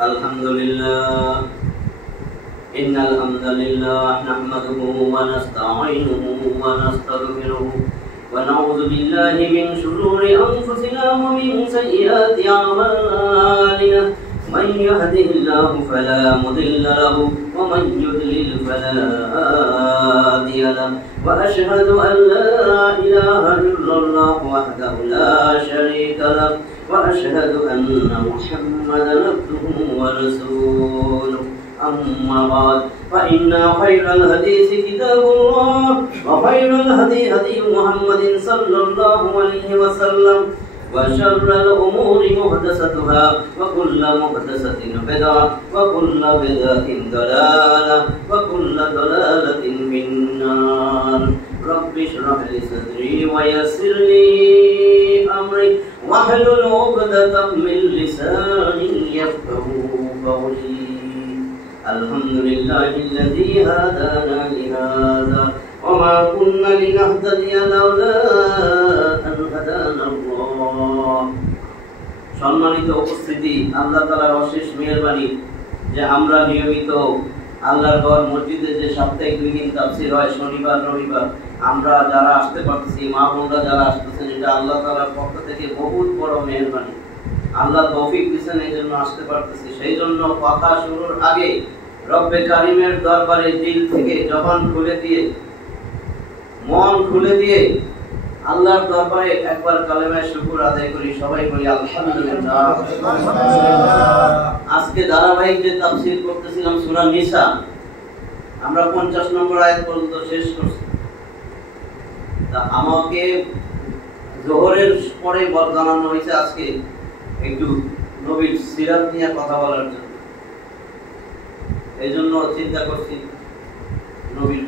Alhamdulillah, innal hamdalillah nahmaduhu wa nasta'inuhu wa nastaghfiruhu wa na'udzu billahi min shururi anfusina wa min sayyiati a'malina. Man yahdihillahu fala mudilla lahu wa man yudlil fala hadiya lahu. Wa ashhadu an la ilaha illallah wahdahu la sharika lahu wa ashhadu anna Muhammadan abduhu wa rasuluh. Amma ba'd, fa inna khairal hadisi kitabullah wa khairal hadi Muhammadin sallallahu alaihi wasallam. وشر الأمور محدثاتها وكل محدثة بدعة وكل بدعة ضلالة وكل ضلالة في النار. رب اشرح لي صدري ويسر لي أمري واحلل عقدة من لساني يفقهوا قولي. الحمد لله الذي هدانا لهذا وما كنا لنهتدي لولا أن هدانا الله. সম্মানিত উপস্থিতি, আল্লাহ তাআলার অশেষ মেহেরবানি যে আমরা নিয়মিত আল্লাহর ঘর মসজিদে যে সাপ্তাহিক 2 দিন তাফসীর হয় শনিবার রবিবার, আমরা যারা আসতে পারতেছি, মা বোনরা যারা আসতেছেন, এটা আল্লাহ তাআলার পক্ষ থেকে বহুত বড় মেহেরবানি। আল্লাহ তৌফিক দিয়েছেন, এই জন্য আসতে পারতেছি। সেই জন্য কথা শুরুর আগে রব্বে কারিমের দরবারে দিল থেকে জবান খুলে দিয়ে, মন খুলে দিয়ে আল্লাহর দরবারে একবার কালেমায়ে শুকর আদায় করি। সবাই বলি আলহামদুলিল্লাহ। আজকে ধারাবাহিক যে তাফসীর করতেছিলাম সূরা নিসা, আমরা 50 নম্বর আয়াত পর্যন্ত শেষ করছি। তা আমাকে যোহরের পরে জানানো হয়েছে আজকে একটু নবীর সিরাত নিয়ে কথা বলার জন্য। এই জন্য চিন্তা করছি নবীর,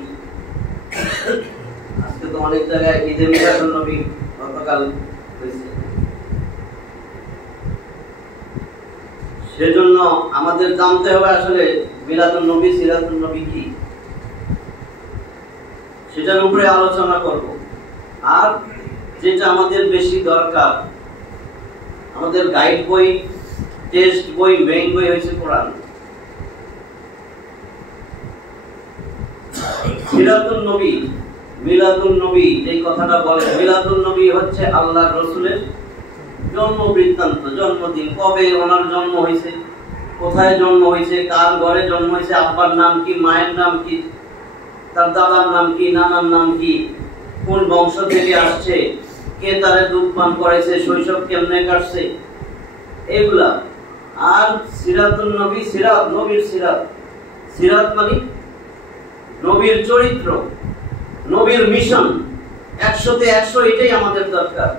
আজকে তো অনেক জায়গায় ঈদে মিলাদুন নবী গতকাল হয়েছে, সেজন্য আমাদের জানতে হবে আসলে মিলাদুন নবী সিরাতুন নবী কি, সেটার উপরে আলোচনা করব। আর যেটা আমাদের বেশি দরকার, আমাদের গাইড বই, টেস্ট বই, মেইন বই হয়েছে কোরআন। সিরাতুন নবী, মিলাদুন নবী এই কথাটা বলে, মিলাদুন নবী হচ্ছে আল্লাহর রাসূলের জন্ম বৃত্তান্ত, জন্মদিন, কবে ওনার জন্ম হয়েছে, কোথায় জন্ম হয়েছে, কার ঘরে জন্ম হয়েছে, আব্বার নাম কি, মায়ের নাম কি, তার দাদার নাম কি, নানার নাম কি, কোন বংশ থেকে আসছে, কে তারে দুধ পান করেছে, শৈশব কেমনে কাটছে, এগুলা। আর সিরাতুন নবী, সিরাত নবীর সিরাত, সিরাত মানে নবীর চরিত্র, নবীর মিশন, 100তে 100 এটাই আমাদের দরকার।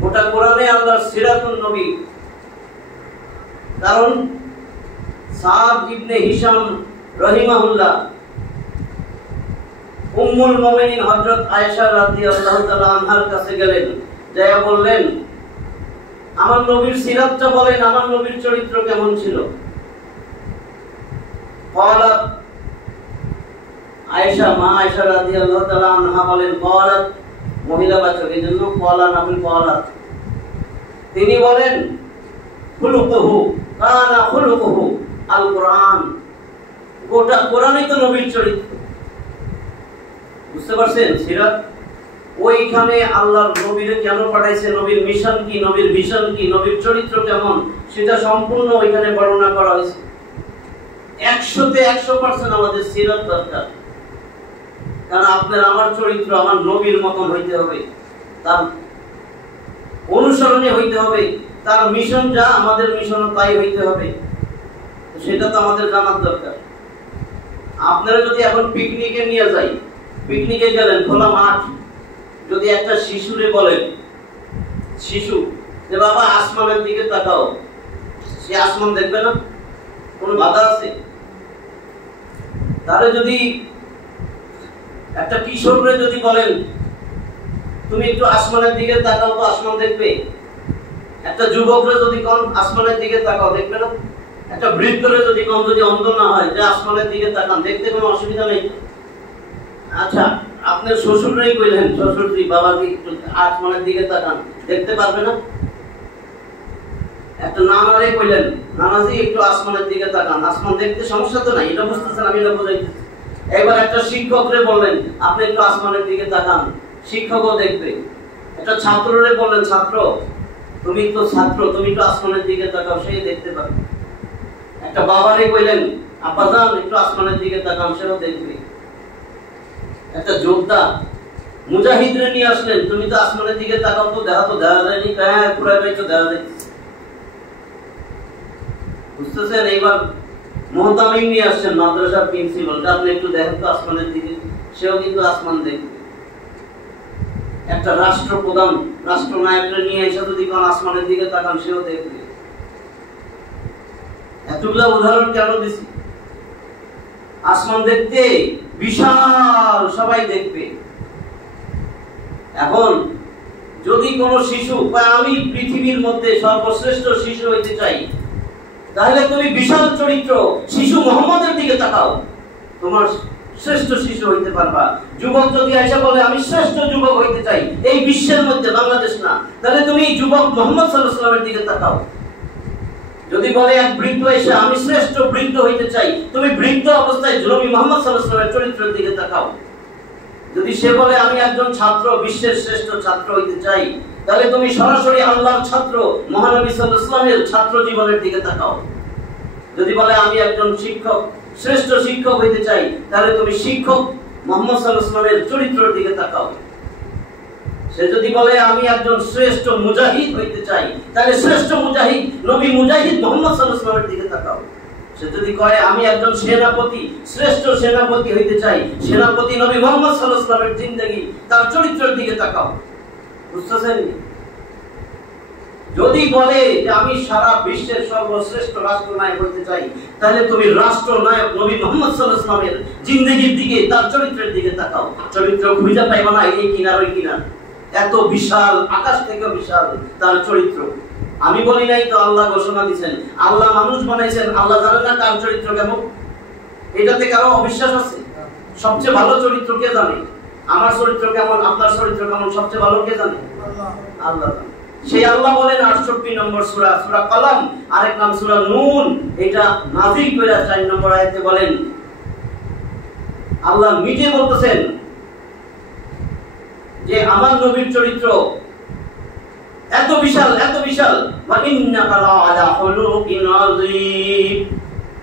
গোটা কোরআনে আল্লাহর সিরাতুন নবী। কারণ সাদ ইবনে হিশাম রাহিমাহুল্লাহ উম্মুল মুমিনিন হযরত আয়েশা রাদিয়াল্লাহু তাআলা আনহার কাছে গেলেন, যায়া বললেন, আমার নবীর সিরাতটা বলেন, আমার নবীর চরিত্র কেমন ছিল। ক্বালাত আয়েশা, মা আয়েশা রাদিয়াল্লাহু তাআলা আনহা বলেন, ক্বালাত মহিলাবাচক, এজন্য ক্বালা না বলি ক্বালাত। তিনি বলেন, খুলুকুহু কানা খুলুকুহু আল কোরআন, গোটা কোরআনই তো নবীর চরিত্র। বুঝতে পারছেন সিরাত? ওইখানে আল্লাহর নবীরে কেন পাঠাইছে, নবীর মিশন কি, নবীর ভিশন কি, নবীর চরিত্র কেমন, সেটা সম্পূর্ণ ওইখানে বর্ণনা করা হয়েছে। 100তে 100% আমাদের সিরাত দরকার। কারণ আপনার আমার চরিত্র আমার নবীর মতন হইতে হবে, তার অনুসরণে হইতে হবে, তার মিশন যা আমাদের মিশন তাই হইতে হবে, সেটা তো আমাদের জানার দরকার। আপনারা যদি এখন পিকনিকে নিয়ে যাই, পিকনিকে গেলেন খোলা মাঠ, যদি একটা শিশুরে বলেন, শিশু যে বাবা আসমানের দিকে তাকাও, সে আসমান দেখবে না? কোন বাধা আছে? তারে যদি একটা কিশোররে যদি বলেন তুমি একটু আসমানের দিকে তাকাও, তো আসমান দেখবে? একটা যুবকরে যদি কোন আসমানের দিকে তাকাও, দেখবে না? একটা বৃদ্ধরে যদি কোন, যদি অন্ধ না হয়, যে আসমানের দিকে তাকান, দেখতে কোনো অসুবিধা নেই। আচ্ছা, আপনার শ্বশুররাই কইলেন, শ্বশুরজি বাবাজি একটু আসমানের দিকে তাকান, দেখতে পারবে না? একটা নানারে কইলেন, নানাজি একটু আসমানের দিকে তাকান, আসমান দেখতে সমস্যা তো নাই, এটা বুঝতেছেন, আমি এটা বুঝাইতেছি। এবার একটা শিক্ষকরে বললেন, আপনি একটু আসমানের দিকে তাকান, শিক্ষকও দেখবে। একটা ছাত্ররে বললেন, ছাত্র তুমি তো ছাত্র, তুমি একটু আসমানের দিকে তাকাও, সে দেখতে পাবে। একটা বাবারে কইলেন, আব্বাজান একটু আসমানের দিকে তাকান, সেও দেখবে। একটা যোদ্ধা মুজাহিদরে নিয়ে আসলেন, তুমি তো আসমানের দিকে তাকাও তো, দেখা যায়নি, হ্যাঁ পুরাই ভাই তো দেখা যাইতেছে। বুঝতেছেন? এইবার মোহতামিম নিয়ে আসছেন, মাদ্রাসার প্রিন্সিপাল, আপনি একটু দেখেন তো আসমানের দিকে, সেও কিন্তু আসমান দেখবে। একটা রাষ্ট্রপ্রধান, রাষ্ট্রনায়করে নিয়ে এসে যদি কোন আসমানের দিকে তাকান, সেও দেখবে। এতগুলা উদাহরণ কেন দিছি? আসমান দেখতে বিশাল, সবাই দেখবে। এখন যদি কোন শিশু বা আমি পৃথিবীর মধ্যে সর্বশ্রেষ্ঠ শিশু হইতে চাই, তাহলে তুমি বিশাল চরিত্র শিশু মোহাম্মদের দিকে তাকাও, তোমার শ্রেষ্ঠ শিশু হইতে পারবা। যুবক যদি আয়েশা বলে আমি শ্রেষ্ঠ যুবক হইতে চাই এই বিশ্বের মধ্যে, বাংলাদেশ না, তাহলে তুমি যুবক মুহাম্মদ সাল্লাল্লাহু আলাইহি ওয়াসাল্লামের দিকে তাকাও। যদি বলে এক বৃদ্ধ এসে আমি শ্রেষ্ঠ বৃদ্ধ হইতে চাই, তুমি বৃদ্ধ অবস্থায় নবী মুহাম্মদ সাল্লাল্লাহু আলাইহি ওয়াসাল্লামের চরিত্রের দিকে তাকাও। যদি সে বলে আমি একজন ছাত্র, বিশ্বের শ্রেষ্ঠ ছাত্র হইতে চাই, তাহলে তুমি সরাসরি আল্লাহর ছাত্র মহানবী সাল্লাল্লাহু আলাইহি ওয়াসাল্লামের ছাত্র জীবনের দিকে তাকাও। যদি বলে আমি একজন শিক্ষক, শ্রেষ্ঠ শিক্ষক হইতে চাই, তাহলে তুমি শিক্ষক মুহাম্মদ সাল্লাল্লাহু আলাইহি ওয়াসাল্লামের চরিত্রের দিকে তাকাও। সে যদি বলে আমি একজন শ্রেষ্ঠ মুজাহিদ হইতে চাই, তাহলে শ্রেষ্ঠ মুজাহিদ নবী মুজাহিদ মুহাম্মদ সাল্লাল্লাহু আলাইহি ওয়াসাল্লামের দিকে তাকাও। সে যদি কয় আমি একজন সেনাপতি, শ্রেষ্ঠ সেনাপতি হইতে চাই, সেনাপতি নবী মুহাম্মদ সাল্লাল্লাহু আলাইহি ওয়াসাল্লামের জিন্দেগি, তার চরিত্রের দিকে তাকাও। বুঝতেছেন? যদি বলে যে আমি সারা বিশ্বের সর্বশ্রেষ্ঠ রাষ্ট্রনায়ক হইতে চাই, তাহলে তুমি রাষ্ট্রনায়ক নবী মুহাম্মদ সাল্লাল্লাহু আলাইহি ওয়াসাল্লামের জিন্দেগির দিকে, তার চরিত্রের দিকে তাকাও। চরিত্র খুঁজে পাইবা না এই কিনার ওই কিনার, এত বিশাল, আকাশ থেকে বিশাল তার চরিত্র। আমি বলি নাই তো, আল্লাহ ঘোষণা দিয়েছেন। আল্লাহ মানুষ বানাইছেন, আল্লাহ জানেন না কার চরিত্র কেমন? এটাতে কারো অবিশ্বাস আছে? সবচেয়ে ভালো চরিত্র কে জানে? আমার চরিত্র কেমন, আপনার চরিত্র কেমন, সবচেয়ে ভালো কে জানে? আল্লাহ জানে। সেই আল্লাহ বলেন 68 নম্বর সূরা, সূরা কলম, আরেক নাম সূরা নুন, এটা নাযিল করে 4 নম্বর আয়াতে বলেন, আল্লাহ নিজে বলতেছেন যে আমার নবীর চরিত্র এত বিশাল, এত বিশাল, ওয়া ইন্নাকা লাআলা খুলুকিন আযীম।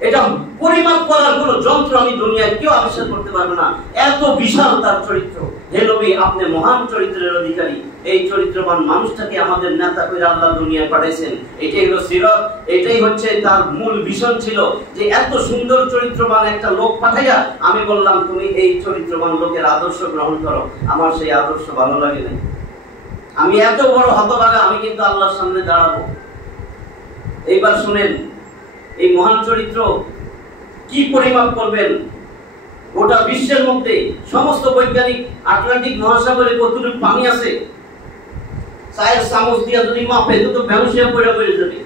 এটা পরিমাপ করার কোনো যন্ত্র আমি দুনিয়ায় কেউ আবিষ্কার করতে পারবে না, এত বিশাল তার চরিত্র। হে নবী, আপনি মহান চরিত্রের অধিকারী। এই চরিত্রবান মানুষটাকে আমাদের নেতা করে আল্লাহ দুনিয়ায় পাঠাইছেন। এটাই হলো সিরাত, এটাই হচ্ছে তার মূল ভিশন ছিল, যে এত সুন্দর চরিত্রবান একটা লোক পাঠাইয়া আমি বললাম তুমি এই চরিত্রবান লোকের আদর্শ গ্রহণ করো। আমার সেই আদর্শ ভালো লাগে না, আমি এত বড় হতভাগা, আমি কিন্তু আল্লাহর সামনে দাঁড়াবো। এইবার শুনেন, এই মহান চরিত্র কি পরিমাপ করবেন? গোটা বিশ্বের মধ্যে সমস্ত বৈজ্ঞানিক আটলান্টিক মহাসাগরে কতটুকু পানি আছে, চায়ের চামচ দিয়া যদি মাপে তো বেহুশিয়া পড়ে পড়ে যাবে।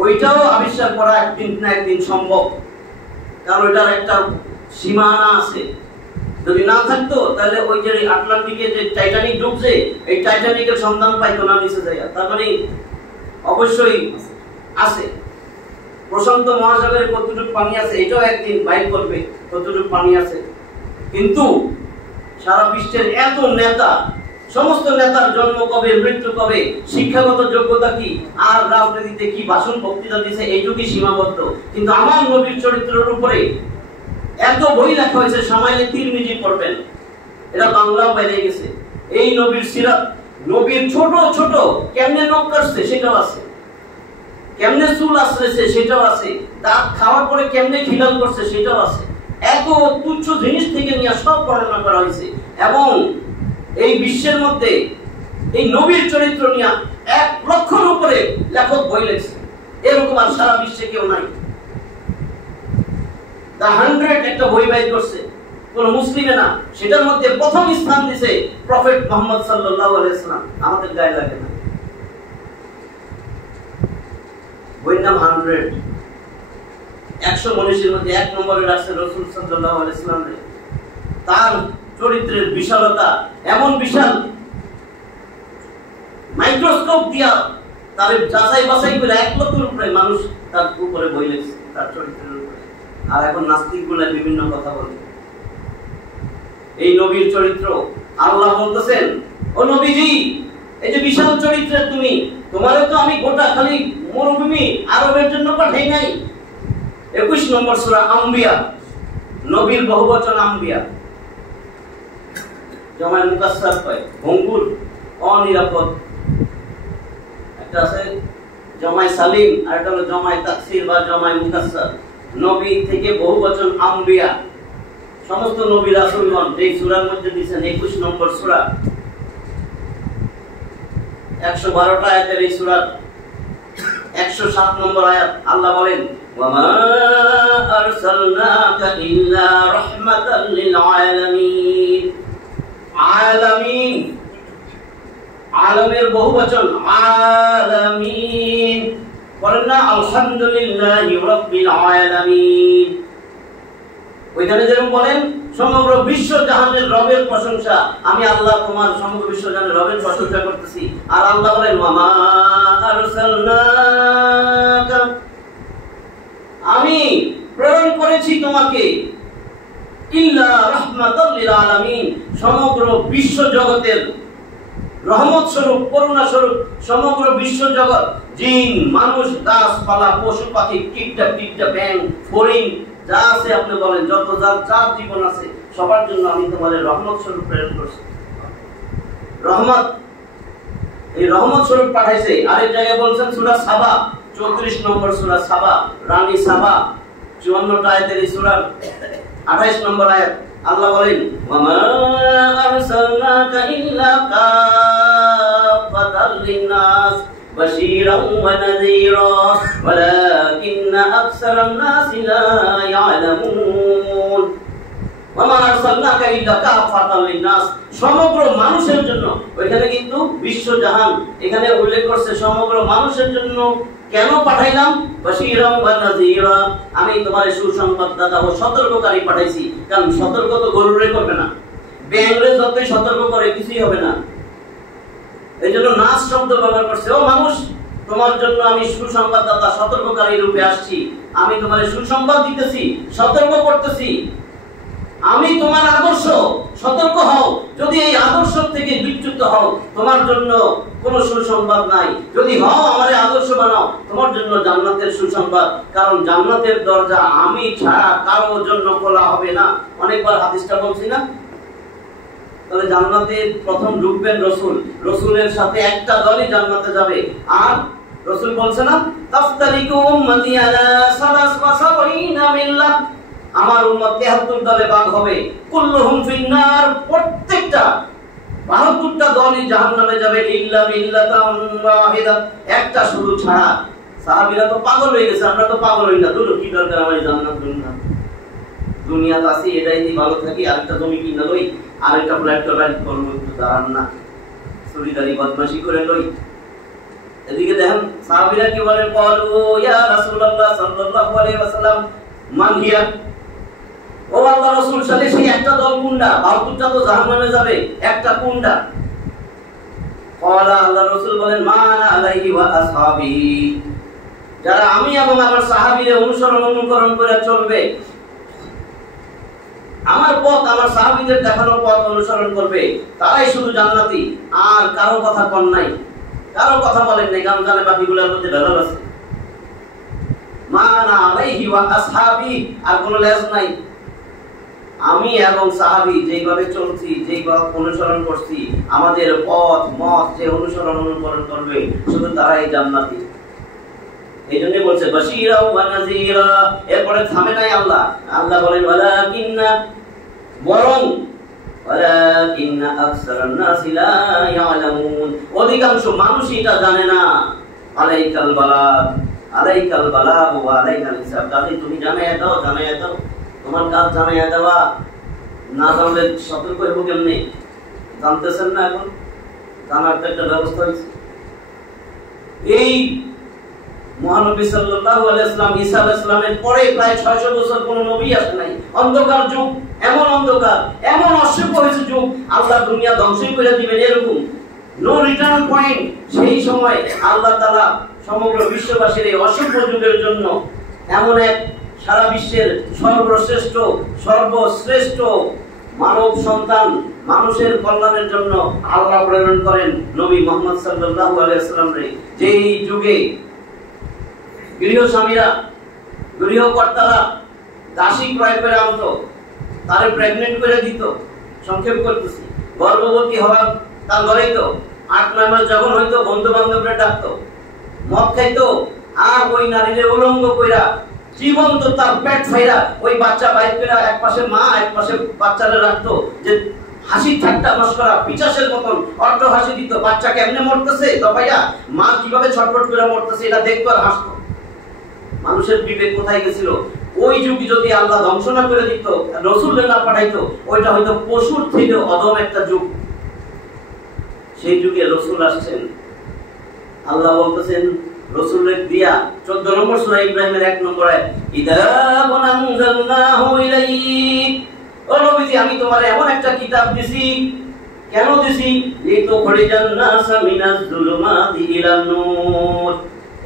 ওইটাও আবিষ্কার করা একদিন না একদিন সম্ভব, কারণ এটার একটা সীমানা আছে। যদি না থাকতো তাহলে ওই যে আটলান্টিকে যে টাইটানিক ডুবছে, এই টাইটানিকের সন্ধান পাইতো না নিচে যায়। তার মানে অবশ্যই আছে। প্রশান্ত মহাসাগরে কতটুকু পানি আছে এটাও একদিন বাইর করবে কতটুকু পানি আছে। কিন্তু সারা বিশ্বের এত নেতা, সমস্ত নেতার জন্ম কবে, মৃত্যু কবে, শিক্ষাগত যোগ্যতা কি, আর রাজনীতিতে কি ভাষণ বক্তৃতা দিয়েছে, এইটুকুই সীমাবদ্ধ। কিন্তু আমার নবীর চরিত্রের উপরে এত বই লেখা হয়েছে, সামাইলে তিরমিজি পড়বেন, এটা বাংলাও বেরিয়ে গেছে। এই নবীর সিরাত, নবীর ছোট ছোট কেমনে নখ কাটছে সেটাও আছে, কেমনে চুল আশ্রেছে সেটাও আছে, দাঁত খাওয়ার পরে কেমনে খিলাল করছে সেটাও আছে। এত তুচ্ছ জিনিস থেকে নিয়ে সব বর্ণনা করা হয়েছে। এবং এই বিশ্বের মধ্যে এই নবীর চরিত্র নিয়ে 1 লক্ষের উপরে লেখক বই লিখছে, এরকম আর সারা বিশ্বে কেউ নাই। দ্য 100 একটা বই বাইর করছে, কোন মুসলিমে না, সেটার মধ্যে প্রথম স্থান দিছে প্রফেট মুহাম্মদ সাল্লাল্লাহু আলাইহি ওয়াসাল্লাম। আমাদের গায়ে লাগে না, বইয়ের নাম 100। 100 মনীষীর মধ্যে 1 নম্বরে রাখছে রাসূল সাল্লাল্লাহু আলাইহি ওয়াসাল্লাম। তার চরিত্রের বিশালতা এমন বিশাল, মাইক্রোস্কোপ দিয়া তার যাচাই বাছাই করে 1 লক্ষের উপরে মানুষ তার উপরে বই লিখছে, তার চরিত্রের উপরে। আর এখন নাস্তিকগুলা বিভিন্ন কথা বলে। এই নবীর চরিত্র আল্লাহ বলতেছেন, ও নবীজি, এই যে বিশাল চরিত্রের তুমি, তোমারও তো আমি গোটা খালি মরুভূমি আরবের জন্য পাঠাই নাই। 21 নম্বর সূরা আম্বিয়া, নবীর বহুবচন আম্বিয়া, জমায় মুকাসসার কয়, ভঙ্গুর, অনিরাপদ। একটা আছে জমায় সালিম, আর একটা হলো জমায় তাকসির বা জমায় মুকাসসার। নবী থেকে বহুবচন আম্বিয়া, সমস্ত নবী রাসূলগণ এই সূরার মধ্যে দিয়েছেন। 21 নম্বর সূরা, 112টা আয়াতের এই সূরার 107 নম্বর আয়াত, আল্লাহ বলেন, ওয়ামা আরসালনাকা ইল্লা রাহমাতাল লিল আলামিন। আলামিন, আলামের বহুবচন আলামিন, বলেন না আলহামদুলিল্লাহি রাব্বিল আলামিন। ওইখানে যেরকম বলেন সমগ্র বিশ্ব জাহানের রবের প্রশংসা, আমি আল্লাহ তোমার সমগ্র বিশ্ব জাহানের রবের প্রশংসা করতেছি। আর আল্লাহ বলেন, ওয়ামা আরসালনাকা, আমি প্রেরণ করেছি তোমাকে, ইল্লা রাহমাতাল লিল আলামিন, সমগ্র বিশ্ব জগতের রহমত স্বরূপ, করুণা স্বরূপ, সমগ্র বিশ্ব জগৎ, জিন, মানুষ, গাছপালা, পশু পাখি, কীটটা টিকটা, ব্যাং, ফড়িং, যা আছে আপনি বলেন, যত যার জীবন আছে সবার জন্য আমি তোমাদের রহমত স্বরূপ প্রেরণ করছি। রহমত, এই রহমত স্বরূপ পাঠাইছে। আরেক জায়গায় বলছেন সূরা সাবা, 34 নম্বর সূরা সাবা, রানী সাবা, 54টা আয়াতের এই সূরার 28 নম্বর আয়াত, আল্লাহ বলেন, ওয়ামা আরসালনাকা ইল্লা কাফাতাল লিন-নাস বাশীরান ওয়া নাযীরা ওয়ালাকিন্না আকসারান নাসি লা ইয়ালামুন। ওয়ামা আরসালনাকা ইল্লা কাফাতাল লিন-নাস, সমগ্র মানুষের জন্য। ওইখানে কিন্তু বিশ্বজাহান, এখানে উল্লেখ করছে সমগ্র মানুষের জন্য। কেন পাঠাইলাম? বাশীরান ওয়া নাযীরা, আমি তোমার সুসংবাদদাতা ও সতর্ককারী পাঠাইছি। কারণ সতর্ক তো গরুরে করবে না, ব্যাঙরে যতই সতর্ক করে কিছুই হবে না। এইজন্য নাস শব্দ ব্যবহার করছে। ও মানুষ, তোমার জন্য আমি সুসংবাদদাতা, সতর্ককারী রূপে আসছি। আমি তোমার সুসংবাদ দিতেছি, সতর্ক করতেছি। আমি তোমার আদর্শ, সতর্ক হও। যদি এই আদর্শ থেকে বিচ্যুত হও, তোমার জন্য কোনো সুসংবাদ নাই। যদি হও আমারে আদর্শ বানাও, তোমার জন্য জান্নাতের সুসংবাদ। কারণ জান্নাতের দরজা আমি ছাড়া কারোর জন্য খোলা হবে না। অনেকবার হাদিসটা বলছি না? তাহলে জান্নাতে প্রথম ঢুকবেন রাসূল, রাসূলের সাথে একটা দলই জান্নাতে যাবে। আর রাসূল বলছে না, তাফতারিকু উম্মতি আলা 73 মিল্লাহ, আমার উম্মত 73 দলে ভাগ হবে। কুল্লুহুম ফিন্নার, প্রত্যেকটা 72টা দলই জাহান্নামে যাবে, ইল্লা মিল্লাতান ওয়াহিদা, একটা শুধু ছাড়া। সাহাবীরা তো পাগল হয়ে গেছে, আমরা তো পাগল হই না। দুটো কি দরকার আমার জান্নাত জান্নাত, দুনিয়াতে আসি এটাই দিয়ে ভালো থাকি, আরেকটা জমি কিনা লই, আরেকটা ফ্ল্যাট বাড়ি করবো, একটু দাঁড়ান না, চুরিদারি বদমাশি করে লই। এদিকে দেখেন সাহাবীরা কি বলে, ক্বালু ইয়া রাসূলুল্লাহ সাল্লাল্লাহু আলাইহি ওয়াসাল্লাম মান হিয়া, ও আল্লাহর রাসূল, সাথে সেই একটা দল কোনটা? 72টা তো জাহান্নামে যাবে, একটা কোনটা? ক্বালা, আল্লাহর রাসূল বলেন, মান আলাইহি ওয়া আসহাবি, যারা আমি এবং আমার সাহাবীদের অনুকরণ করে চলবে, আমার পথ, আমার সাহাবীদের দেখানো পথ অনুসরণ করবে, তারাই শুধু জান্নাতি। আর কারো কথা কন নাই, কারো কথা বলেন নাই, কারণ জানে বাকিগুলোর মধ্যে ভেজাল আছে। মান আলাইহি ওয়া আসহাবি, আর কোনো লেজ নাই। আমি এবং সাহাবী যেইভাবে চলছি, যেইভাবে অনুসরণ করছি, আমাদের পথ মত যে অনুকরণ করবে, শুধু তারাই জান্নাতি। এইজন্য বলছে বাশীরা ওয়া নাযীরা, এরপরে থামে নাই আল্লাহ। আল্লাহ বলেন, ওয়ালাকিন্না, বরং, ওয়ালাকিন্না আকসারান নাসি লা ইয়ালামুন, অধিকাংশ মানুষই এটা জানে না। আলাইকাল বালাগ, আলাইকাল বালাগ ওয়া আলাইকাল হিসাব, কাজে তুমি জানাইয়া দাও, জানাইয়া দাও, তোমার কাজ জানাইয়া দেওয়া। না জানলে সতর্ক হইব কেমনে? জানতেছেন না, এখন জানার তো একটা ব্যবস্থা হয়েছে। এই মহানবী সাল্লাল্লাহু আলাইহি ওয়াসাল্লাম ঈসা আলাইহিস সালামের পরে প্রায় 600 বছর কোন নবী আসে নাই। অন্ধকার যুগ, এমন অন্ধকার, এমন অসভ্য হয়েছে যুগ, আল্লাহ দুনিয়া ধ্বংসই করে দিবেন এরকম নো রিটার্ন পয়েন্ট। সেই সময় আল্লাহ তাআলা সমগ্র বিশ্ববাসীর এই অসভ্য যুগের জন্য এমন এক সারা বিশ্বের সর্বশ্রেষ্ঠ মানব সন্তান, মানুষের কল্যাণের জন্য আল্লাহ প্রেরণ করেন নবী মুহাম্মদ সাল্লাল্লাহু আলাইহি ওয়াসাল্লাম রে। যেই যুগে গৃহস্বামীরা, গৃহকর্তারা দাসী ক্রয় করে আনতো, তারে প্রেগনেন্ট করে দিত, সংক্ষেপ করতেছি, গর্ভবতী হওয়ার তার ঘরেই তো 8-9 মাস যখন হয়তো বন্ধু বান্ধবরা ডাকতো, মদ খাইতো, আর ওই নারীরে উলঙ্গ কইরা জীবন্ত তার পেট ফাইরা ওই বাচ্চা বাইর করে এক পাশে মা এক পাশে বাচ্চারে রাখতো, যে হাসি ঠাট্টা মশকরা পিচাসের মতন অট্ট হাসি দিত, বাচ্চা কেমনে মরতেছে দপাইয়া, মা কিভাবে ছটফট করে মরতেছে এটা দেখতো আর হাসতো। মানুষের বিবেক কোথায় গেছিল? ওই যুগ যদি আল্লাহ ধ্বংস না করে দিত, রাসূল না পাঠাইতো, ওইটা হয়তো পশুর থেকে অধম একটা যুগ। সেই যুগে রাসূল আসছেন, আল্লাহ বলতেছেন রাসূলের দিয়া 14 নম্বর সূরা ইব্রাহিমের 1 নম্বর আয়াত, ইদা আনজালনাহু ইলাইক, ও নবীজি আমি তোমারে এমন একটা কিতাব দিছি। কেন দিছি? লিতুখরিজান নাসা মিনাজ যুলুমাতি ইলান নূর,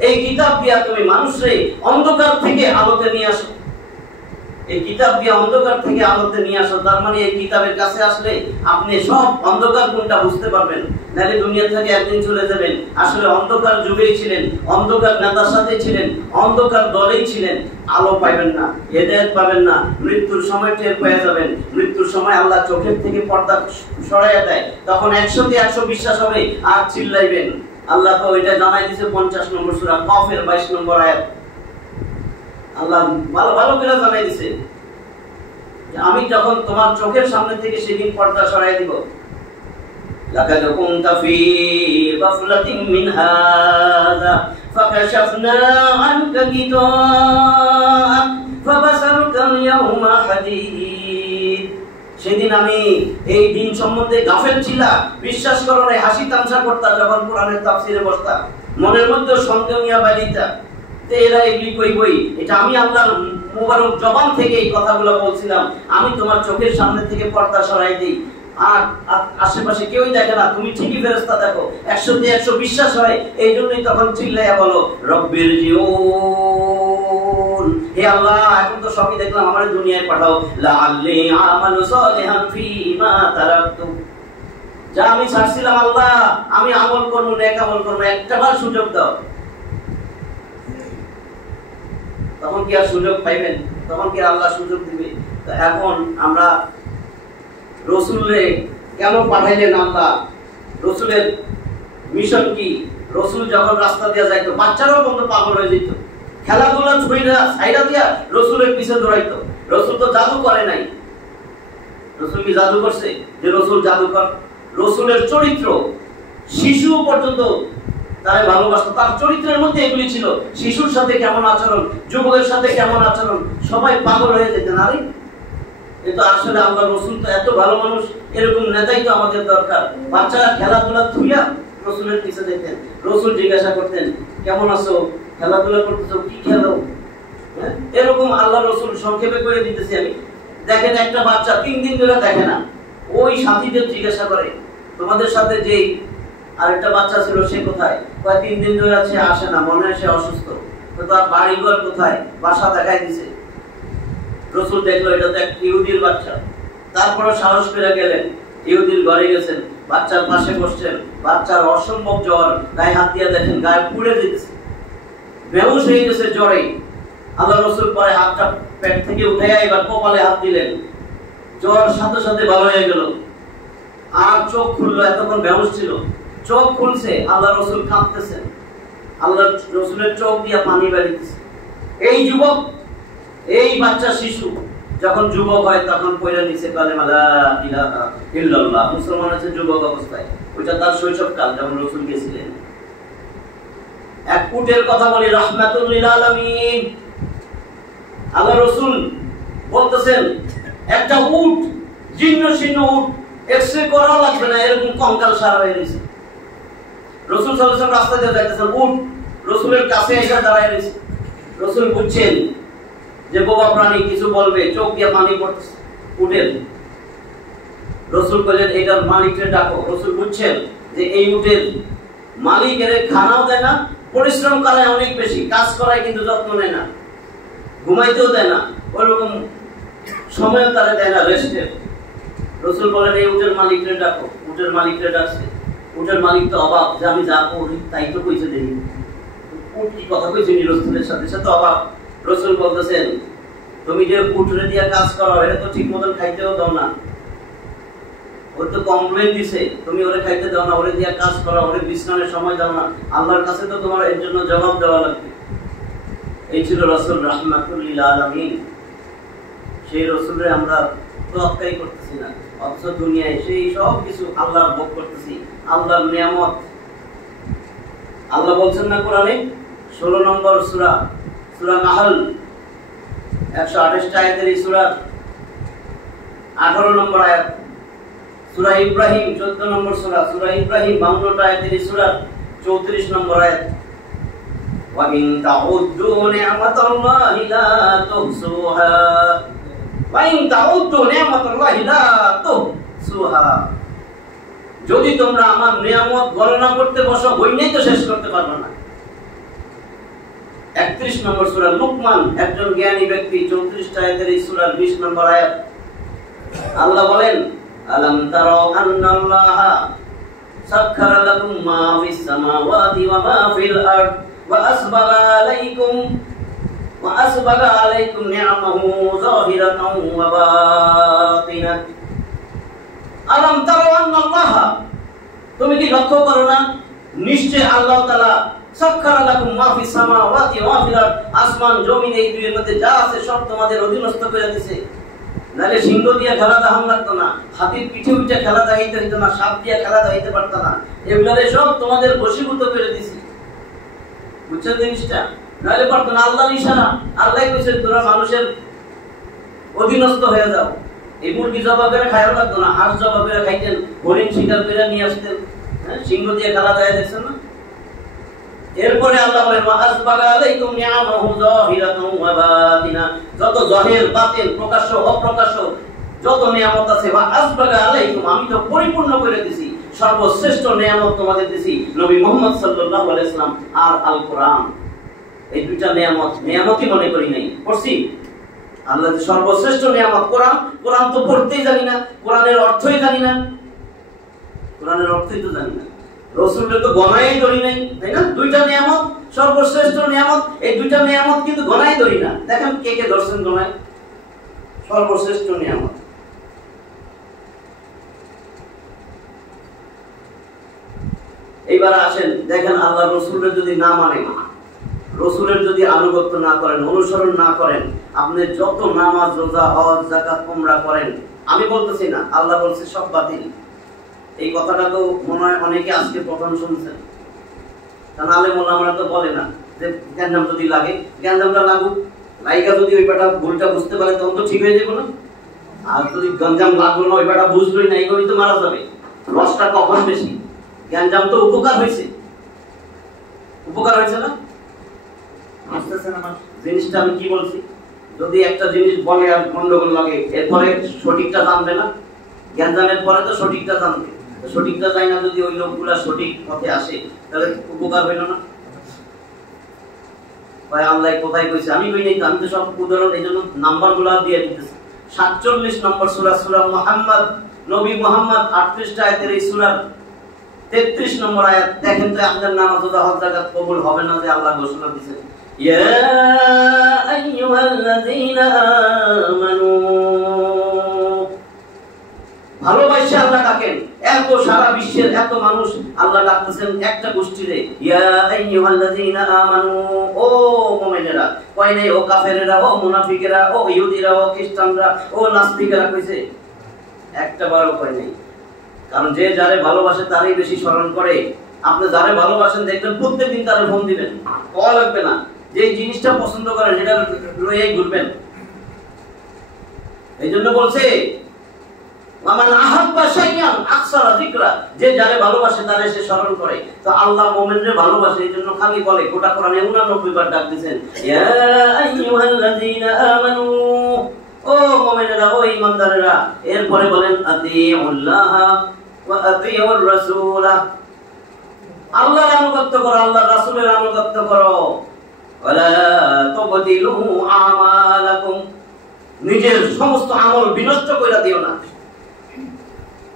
এই কিতাব দিয়া তুমি মানুষরে অন্ধকার থেকে আলোতে নিয়ে আসো। এই কিতাব দিয়ে অন্ধকার থেকে আলোতে নিয়ে আসো, তার মানে এই কিতাবের কাছে আসলে আপনি সব অন্ধকার কোনটা বুঝতে পারবেন, নাহলে দুনিয়া থেকে একদিন চলে যাবেন। আসলে অন্ধকার যুগেই ছিলেন, অন্ধকার নেতার সাথে ছিলেন, অন্ধকার দলেই ছিলেন, আলো পাবেন না, হেদায়েত পাবেন না, মৃত্যুর সময় টের পেয়ে যাবেন। মৃত্যুর সময় আল্লাহ চোখের থেকে পর্দা সরাইয়া দেয়, তখন 100তে 100 বিশ্বাস হবে আর চিল্লাইবেন। আল্লাহ তো এটা জানাই দিয়েছে 50 নম্বর সূরা কফের 22 নম্বর আয়াত। আল্লাহ ভালো ভালো করে জানাই দিয়েছে যে আমি যখন তোমার চোখের সামনে থেকে সেদিন পর্দা সরাই দিব। লাকাদ কুনতা ফি গাফলাতিন মিন হাযা ফাকাশাফনা আনকা গিতাআক ফাবাসারুকা ইয়াউমা হাদীদ, সেদিন আমি এই দিন সম্বন্ধে গাফেল ছিলা, বিশ্বাস করো না, হাসি তামসা করতা, যখন কোরআনের তাফসিরে বসতা মনের মধ্যে সন্দেহ নিয়া বাইরিতা, এরা এগুলি কইবই, এটা আমি আল্লাহর মুবারক জবান থেকে এই কথাগুলো বলছিলাম। আমি তোমার চোখের সামনে থেকে পর্দা সরাই দিই, আর আশেপাশে কেউই দেখে না, তুমি ঠিকই ফেরেশতা দেখো, 100তে 100 বিশ্বাস হয়। এই জন্যই তখন চিল্লাইয়া বলো রব্বির জিউন, হে আল্লাহ এখন তো সবই দেখলাম, আমার দুনিয়ায় পাঠাও, লাআল্লি আমালু সালিহান ফীমা তারাকতু, যা আমি ছাড়ছিলাম আল্লাহ আমি আমল করব, নেক আমল করব, একটাবার সুযোগ দাও। তখন কি আর সুযোগ পাইবেন? তখন কি আল্লাহ সুযোগ দিবে? তো এখন আমরা রাসূলরে কেন পাঠাইলেন আল্লাহ? রাসূলের মিশন কি? রাসূল যখন রাস্তা দিয়ে যাইতো, বাচ্চারাও বন্ধু পাগল হয়ে যেত, খেলাধুলা ছুঁইরা ছাইরা দিয়া রাসূলের পিছে দৌড়াইতো। রাসূল তো জাদু করে নাই। রাসূল কি জাদু করছে যে রাসূল জাদুকর? রাসূলের চরিত্র, শিশু পর্যন্ত তারে ভালোবাসতো, তার চরিত্রের মধ্যে এগুলি ছিল। শিশুর সাথে কেমন আচরণ, যুবকের সাথে কেমন আচরণ, সবাই পাগল হয়ে যেতেন। আরে এ তো আসলে আল্লাহ রাসূল তো এত ভালো মানুষ, এরকম নেতাই তো আমাদের দরকার। বাচ্চারা খেলাধুলা থুইয়া রাসূলের পিছে যেতেন, রাসূল জিজ্ঞাসা করতেন কেমন আছো, খেলাধুলা করতেছো, কি খেলো, এরকম আল্লাহ রাসূল সংক্ষেপে করে দিতেছি আমি। দেখেন একটা বাচ্চা 3 দিন ধরে দেখে না, ওই সাথীদের জিজ্ঞাসা করে তোমাদের সাথে যেই আরেকটা বাচ্চা ছিল সে কোথায়, কয় 3 দিন ধরে আছে, আসে না, মনে হয় সে অসুস্থ। তো তার বাড়ি ঘর কোথায়, বাসা দেখাই দিছে। রাসূল দেখলো এটা তো এক ইহুদির বাচ্চা, তারপরে সাহস করে গেলেন, ইহুদির ঘরে গেছেন, বাচ্চার পাশে বসছেন, বাচ্চার অসম্ভব জ্বর, গায়ে হাত দিয়ে দেখেন গায়ে পুড়ে যেতেছে, বেহুশ হয়ে গেছে জ্বরে। আল্লাহ রাসূল পরে হাতটা পেট থেকে উঠাইয়া এবার কপালে হাত দিলেন, জ্বর সাথে সাথে ভালো হয়ে গেল, আর চোখ খুললো, এতক্ষণ বেহুশ ছিল, চোখ খুলছে, আল্লাহ রাসূল কাঁদতেছেন, আল্লাহ রাসূলের চোখ দিয়ে পানি বেরিয়েছে। এই যুবক, এই বাচ্চা শিশু যখন যুবক হয় তখন পয়লা নিচে কালেমা লা ইলাহা ইল্লাল্লাহ, মুসলমান আছে যুবক অবস্থায়, ওইটা তার শৈশবকাল যখন রাসূল গেছিলেন। এক উটের কথা বলি, রাহমাতুল লিল আলামিন, আল্লাহ রাসূল বলতেছেন একটা উট, জীর্ণ শীর্ণ উট, এক্সরে করা লাগবে না, এরকম কঙ্কাল সারা হয়ে গেছে। রাসূল সাল্লাল্লাহু আলাইহি ওয়াসাল্লাম রাস্তা দিয়ে যাইতেছেন, উট রাসূলের কাছে এসে দাঁড়ায় রয়েছে। রাসূল বুঝছেন যে বোবা প্রাণী কিছু বলবে, চোখ দিয়ে পানি পড়তেছে, উটের। রাসূল বললেন এটার মালিককে ডাকো। রাসূল বুঝছেন যে এই উটের মালিকের খানাও দেয় না, পরিশ্রম করায় অনেক বেশি, কাজ করায় কিন্তু যত্ন নেয় না, ঘুমাইতেও দেয় না, ওইরকম সময়ও তারা দেয় না রেস্টের। রাসূল বলেন এই উটের মালিককে ডাকো। উটের মালিককে ডাকছে। উটের মালিক তো অবাক যে আমি যা করি তাই তো কইছে দেই। উট কি কথা কইছে রাসূলের সাথে সাথে অবাক। রাসূল বলতেছেন তুমি যে উটরে দিয়া কাজ করো এটা তো ঠিক মতন খাইতেও দাও না, ও তো কমপ্লেইন দিছে তুমি ওরে খাইতে দাও না, ওরে দিয়া কাজ করো, ওরে বিশ্রামের সময় দাও না, আল্লাহর কাছে তো তোমার এর জন্য জবাব দেওয়া লাগবে। এই ছিল রাসূল রাহমাতুল লিল আলামিন। সেই রাসূলের আমরা তোয়াক্কাই করতেছি না, অথচ দুনিয়ায় সেই সব কিছু আল্লাহর ভোগ করতেছি, আল্লাহর নিয়ামত। আল্লাহ বলছেন না কোরআনে 16 নম্বর সূরা, সূরা নাহল 128 আয়াতের এই সূরার 18 নম্বর আয়াত, সূরা ইব্রাহিম 14 নম্বর সূরা, সূরা ইব্রাহিম 52 আয়াতের এই সূরার 34 নম্বর আয়াত, ওয়া ইন তাউদ্দু নি'মাতাল্লাহি লা তুহসুহা, ওয়া ইন তাউদ্দু নি'মাতাল্লাহি লা তুহসুহা। যদি তোমরা আমার নিয়ামত গণনা করতে বসো বইনেই তো শেষ করতে পারবে না। 31 নম্বর সূরা লুকমান, একজন জ্ঞানী ব্যক্তি 34 আয়াতের এই সূরার 20 নম্বর আয়াত, আল্লাহ বলেন আলাম তারা আন্নাল্লাহা সাখখারা লাকুম মা ফিস সামাওয়াতি ওয়া মা ফিল আরদ ওয়া আসবাগা আলাইকুম নি'মাহু যাহিরাতান ওয়া বাতিনাত। আলাম তারা আন্নাল্লাহা, তুমি কি লক্ষ্য করো না নিশ্চয় আল্লাহ তাআলা সাখখারা লাকুম মা ফিস সামাওয়াতি ওয়া মা ফিল আরদ, আসমান জমিন এই দুইয়ের মধ্যে যা আছে সব তোমাদের অধীনস্থ করে দিয়েছে। নালে সিংহ দিয়ে খেলা দাহাম লাগতো না, হাতির পিঠে উঠে খেলা দাহাইতে হইতো না, সাপ দিয়ে খেলা দাহাইতে পারতো না, এগুলারে সব তোমাদের বশীভূত করে দিছি। বুঝছেন জিনিসটা? নালে পারতো না, আল্লাহর ইশারা। আল্লাহ কইছে তোমরা মানুষের অধীনস্থ হয়ে যাও। এই মুরগি জবা করে খাওয়া লাগতো না, হাঁস জবা করে খাইতেন, হরিণ শিকার করে নিয়ে আসতেন, সিংহ দিয়ে খেলা দাহাই দেখছেন না। এরপরে আল্লাহ বলেন ওয়া আসবাগা আলাইকুম নি'মাহু যাহিরাতান ওয়া বাতিনা, যত জাহির বাতিন প্রকাশ্য অপ্রকাশ্য যত নিয়ামত আছে, ওয়া আসবাগা আলাইকুম, আমি তো পরিপূর্ণ করে দিছি, সর্বশ্রেষ্ঠ নিয়ামত তোমাদের দিছি নবী মুহাম্মদ সাল্লাল্লাহু আলাইহি সাল্লাম আর আল কোরআন। এই দুইটা নিয়ামত নিয়ামতই মনে করি নাই, পড়ছি। আল্লাহ যে সর্বশ্রেষ্ঠ নিয়ামত কোরআন, কোরআন তো পড়তেই জানি না, কোরআনের অর্থই জানি না, কোরআনের অর্থই তো জানি না, রাসূলের তো গণাই ধরি নাই, তাই না? দুইটা নিয়ামত সর্বশ্রেষ্ঠ নিয়ামত, এই দুইটা নিয়ামত কিন্তু গণাই ধরি না। দেখেন কে কে দর্শন গণায় সর্বশ্রেষ্ঠ নিয়ামত। এইবার আসেন দেখেন আল্লাহ রাসূলের যদি না মানেন, রাসূলের যদি আনুগত্য না করেন, অনুসরণ না করেন, আপনি যত নামাজ রোজা হজ যাকাত উমরা করেন, আমি বলতেছি না, আল্লাহ বলছে সব বাতিল। এই কথাটা তো মনে হয় অনেকে আজকে প্রথম শুনছেন, কারণ আলেম ওলামারা তো বলে না যে জ্ঞানজাম যদি লাগে জ্ঞানজামটা লাগুক, লাইকা যদি ওই পাটা ভুলটা বুঝতে পারে তখন তো ঠিক হয়ে যাবে না। আর যদি জ্ঞানজাম লাগলো না, ওই পাটা বুঝলোই না, এইভাবেই তো মারা যাবে। রসটা কখন বেশি? জ্ঞানজাম তো উপকার হয়েছে, উপকার হয়েছে না? বুঝতেছেন আমার জিনিসটা আমি কি বলছি? যদি একটা জিনিস বলে আর গন্ডগোল লাগে, এরপরে সঠিকটা জানবে না, জ্ঞানজামের পরে তো সঠিকটা জানবে, সঠিকটা যায় না, যদি ওই লোকগুলা সঠিক পথে আসে তাহলে উপকার হইল না। ভাই আল্লাহ কোথায় কইছে? আমি কই নাই তো, আমি তো সব উদাহরণ এই জন্য নাম্বারগুলো দিয়ে দিতেছি। 47 নম্বর সূরা, সূরা মুহাম্মদ, নবী মুহাম্মদ 38 আয়াতের এই সূরার 33 নম্বর আয়াত দেখেন তো, আপনার নামাজ রোজা হজ যাকাত কবুল হবে না যে আল্লাহ ঘোষণা দিয়েছেন, ইয়া আইয়ুহাল্লাযীনা আমানু। ভালোবাসা আল্লাহ ডাকেন, এত সারা বিশ্বের এত মানুষ আল্লাহ ডাকতেছেন একটা গোষ্ঠীরে, ইয়া আইয়ুহাল্লাযীনা আমানু, ও মুমিনেরা। কয় নাই ও কাফেরেরা, ও মুনাফিকেরা, ও ইহুদিরা, ও খ্রিস্টানরা, ও নাস্তিকেরা কইছে? একটা বারও কয় নাই। কারণ যে যারে ভালোবাসে তারই বেশি স্মরণ করে। আপনি যারে ভালোবাসেন দেখবেন প্রত্যেকদিন তারে ফোন দিবেন, কল লাগবে না, যে জিনিসটা পছন্দ করেন সেটা লইয়াই ঘুরবেন। এই জন্য বলছে ওয়ামান আহাব্বা শাইআন আকসারা যিকরা, যে যারে ভালোবাসে তারে সে স্মরণ করে। তো আল্লাহ মুমিনরে ভালোবাসে, এই জন্য খালি বলে, গোটা কোরআনে 89 বার ডাক দিয়েছেন, ইয়া আইয়ুহাল্লাযীনা আমানু, ও ও মুমিনেরা, ও ঈমানদারেরা, এরপরে বলেন আতিউল্লাহ ওয়া আতিউর রাসূল, আল্লাহর আনুগত্য করো, আল্লাহর রাসূলের আনুগত্য করো। ওয়ালা তুবদিলু আমালাকুম, নিজের সমস্ত আমল বিনষ্ট কইরা দিও না।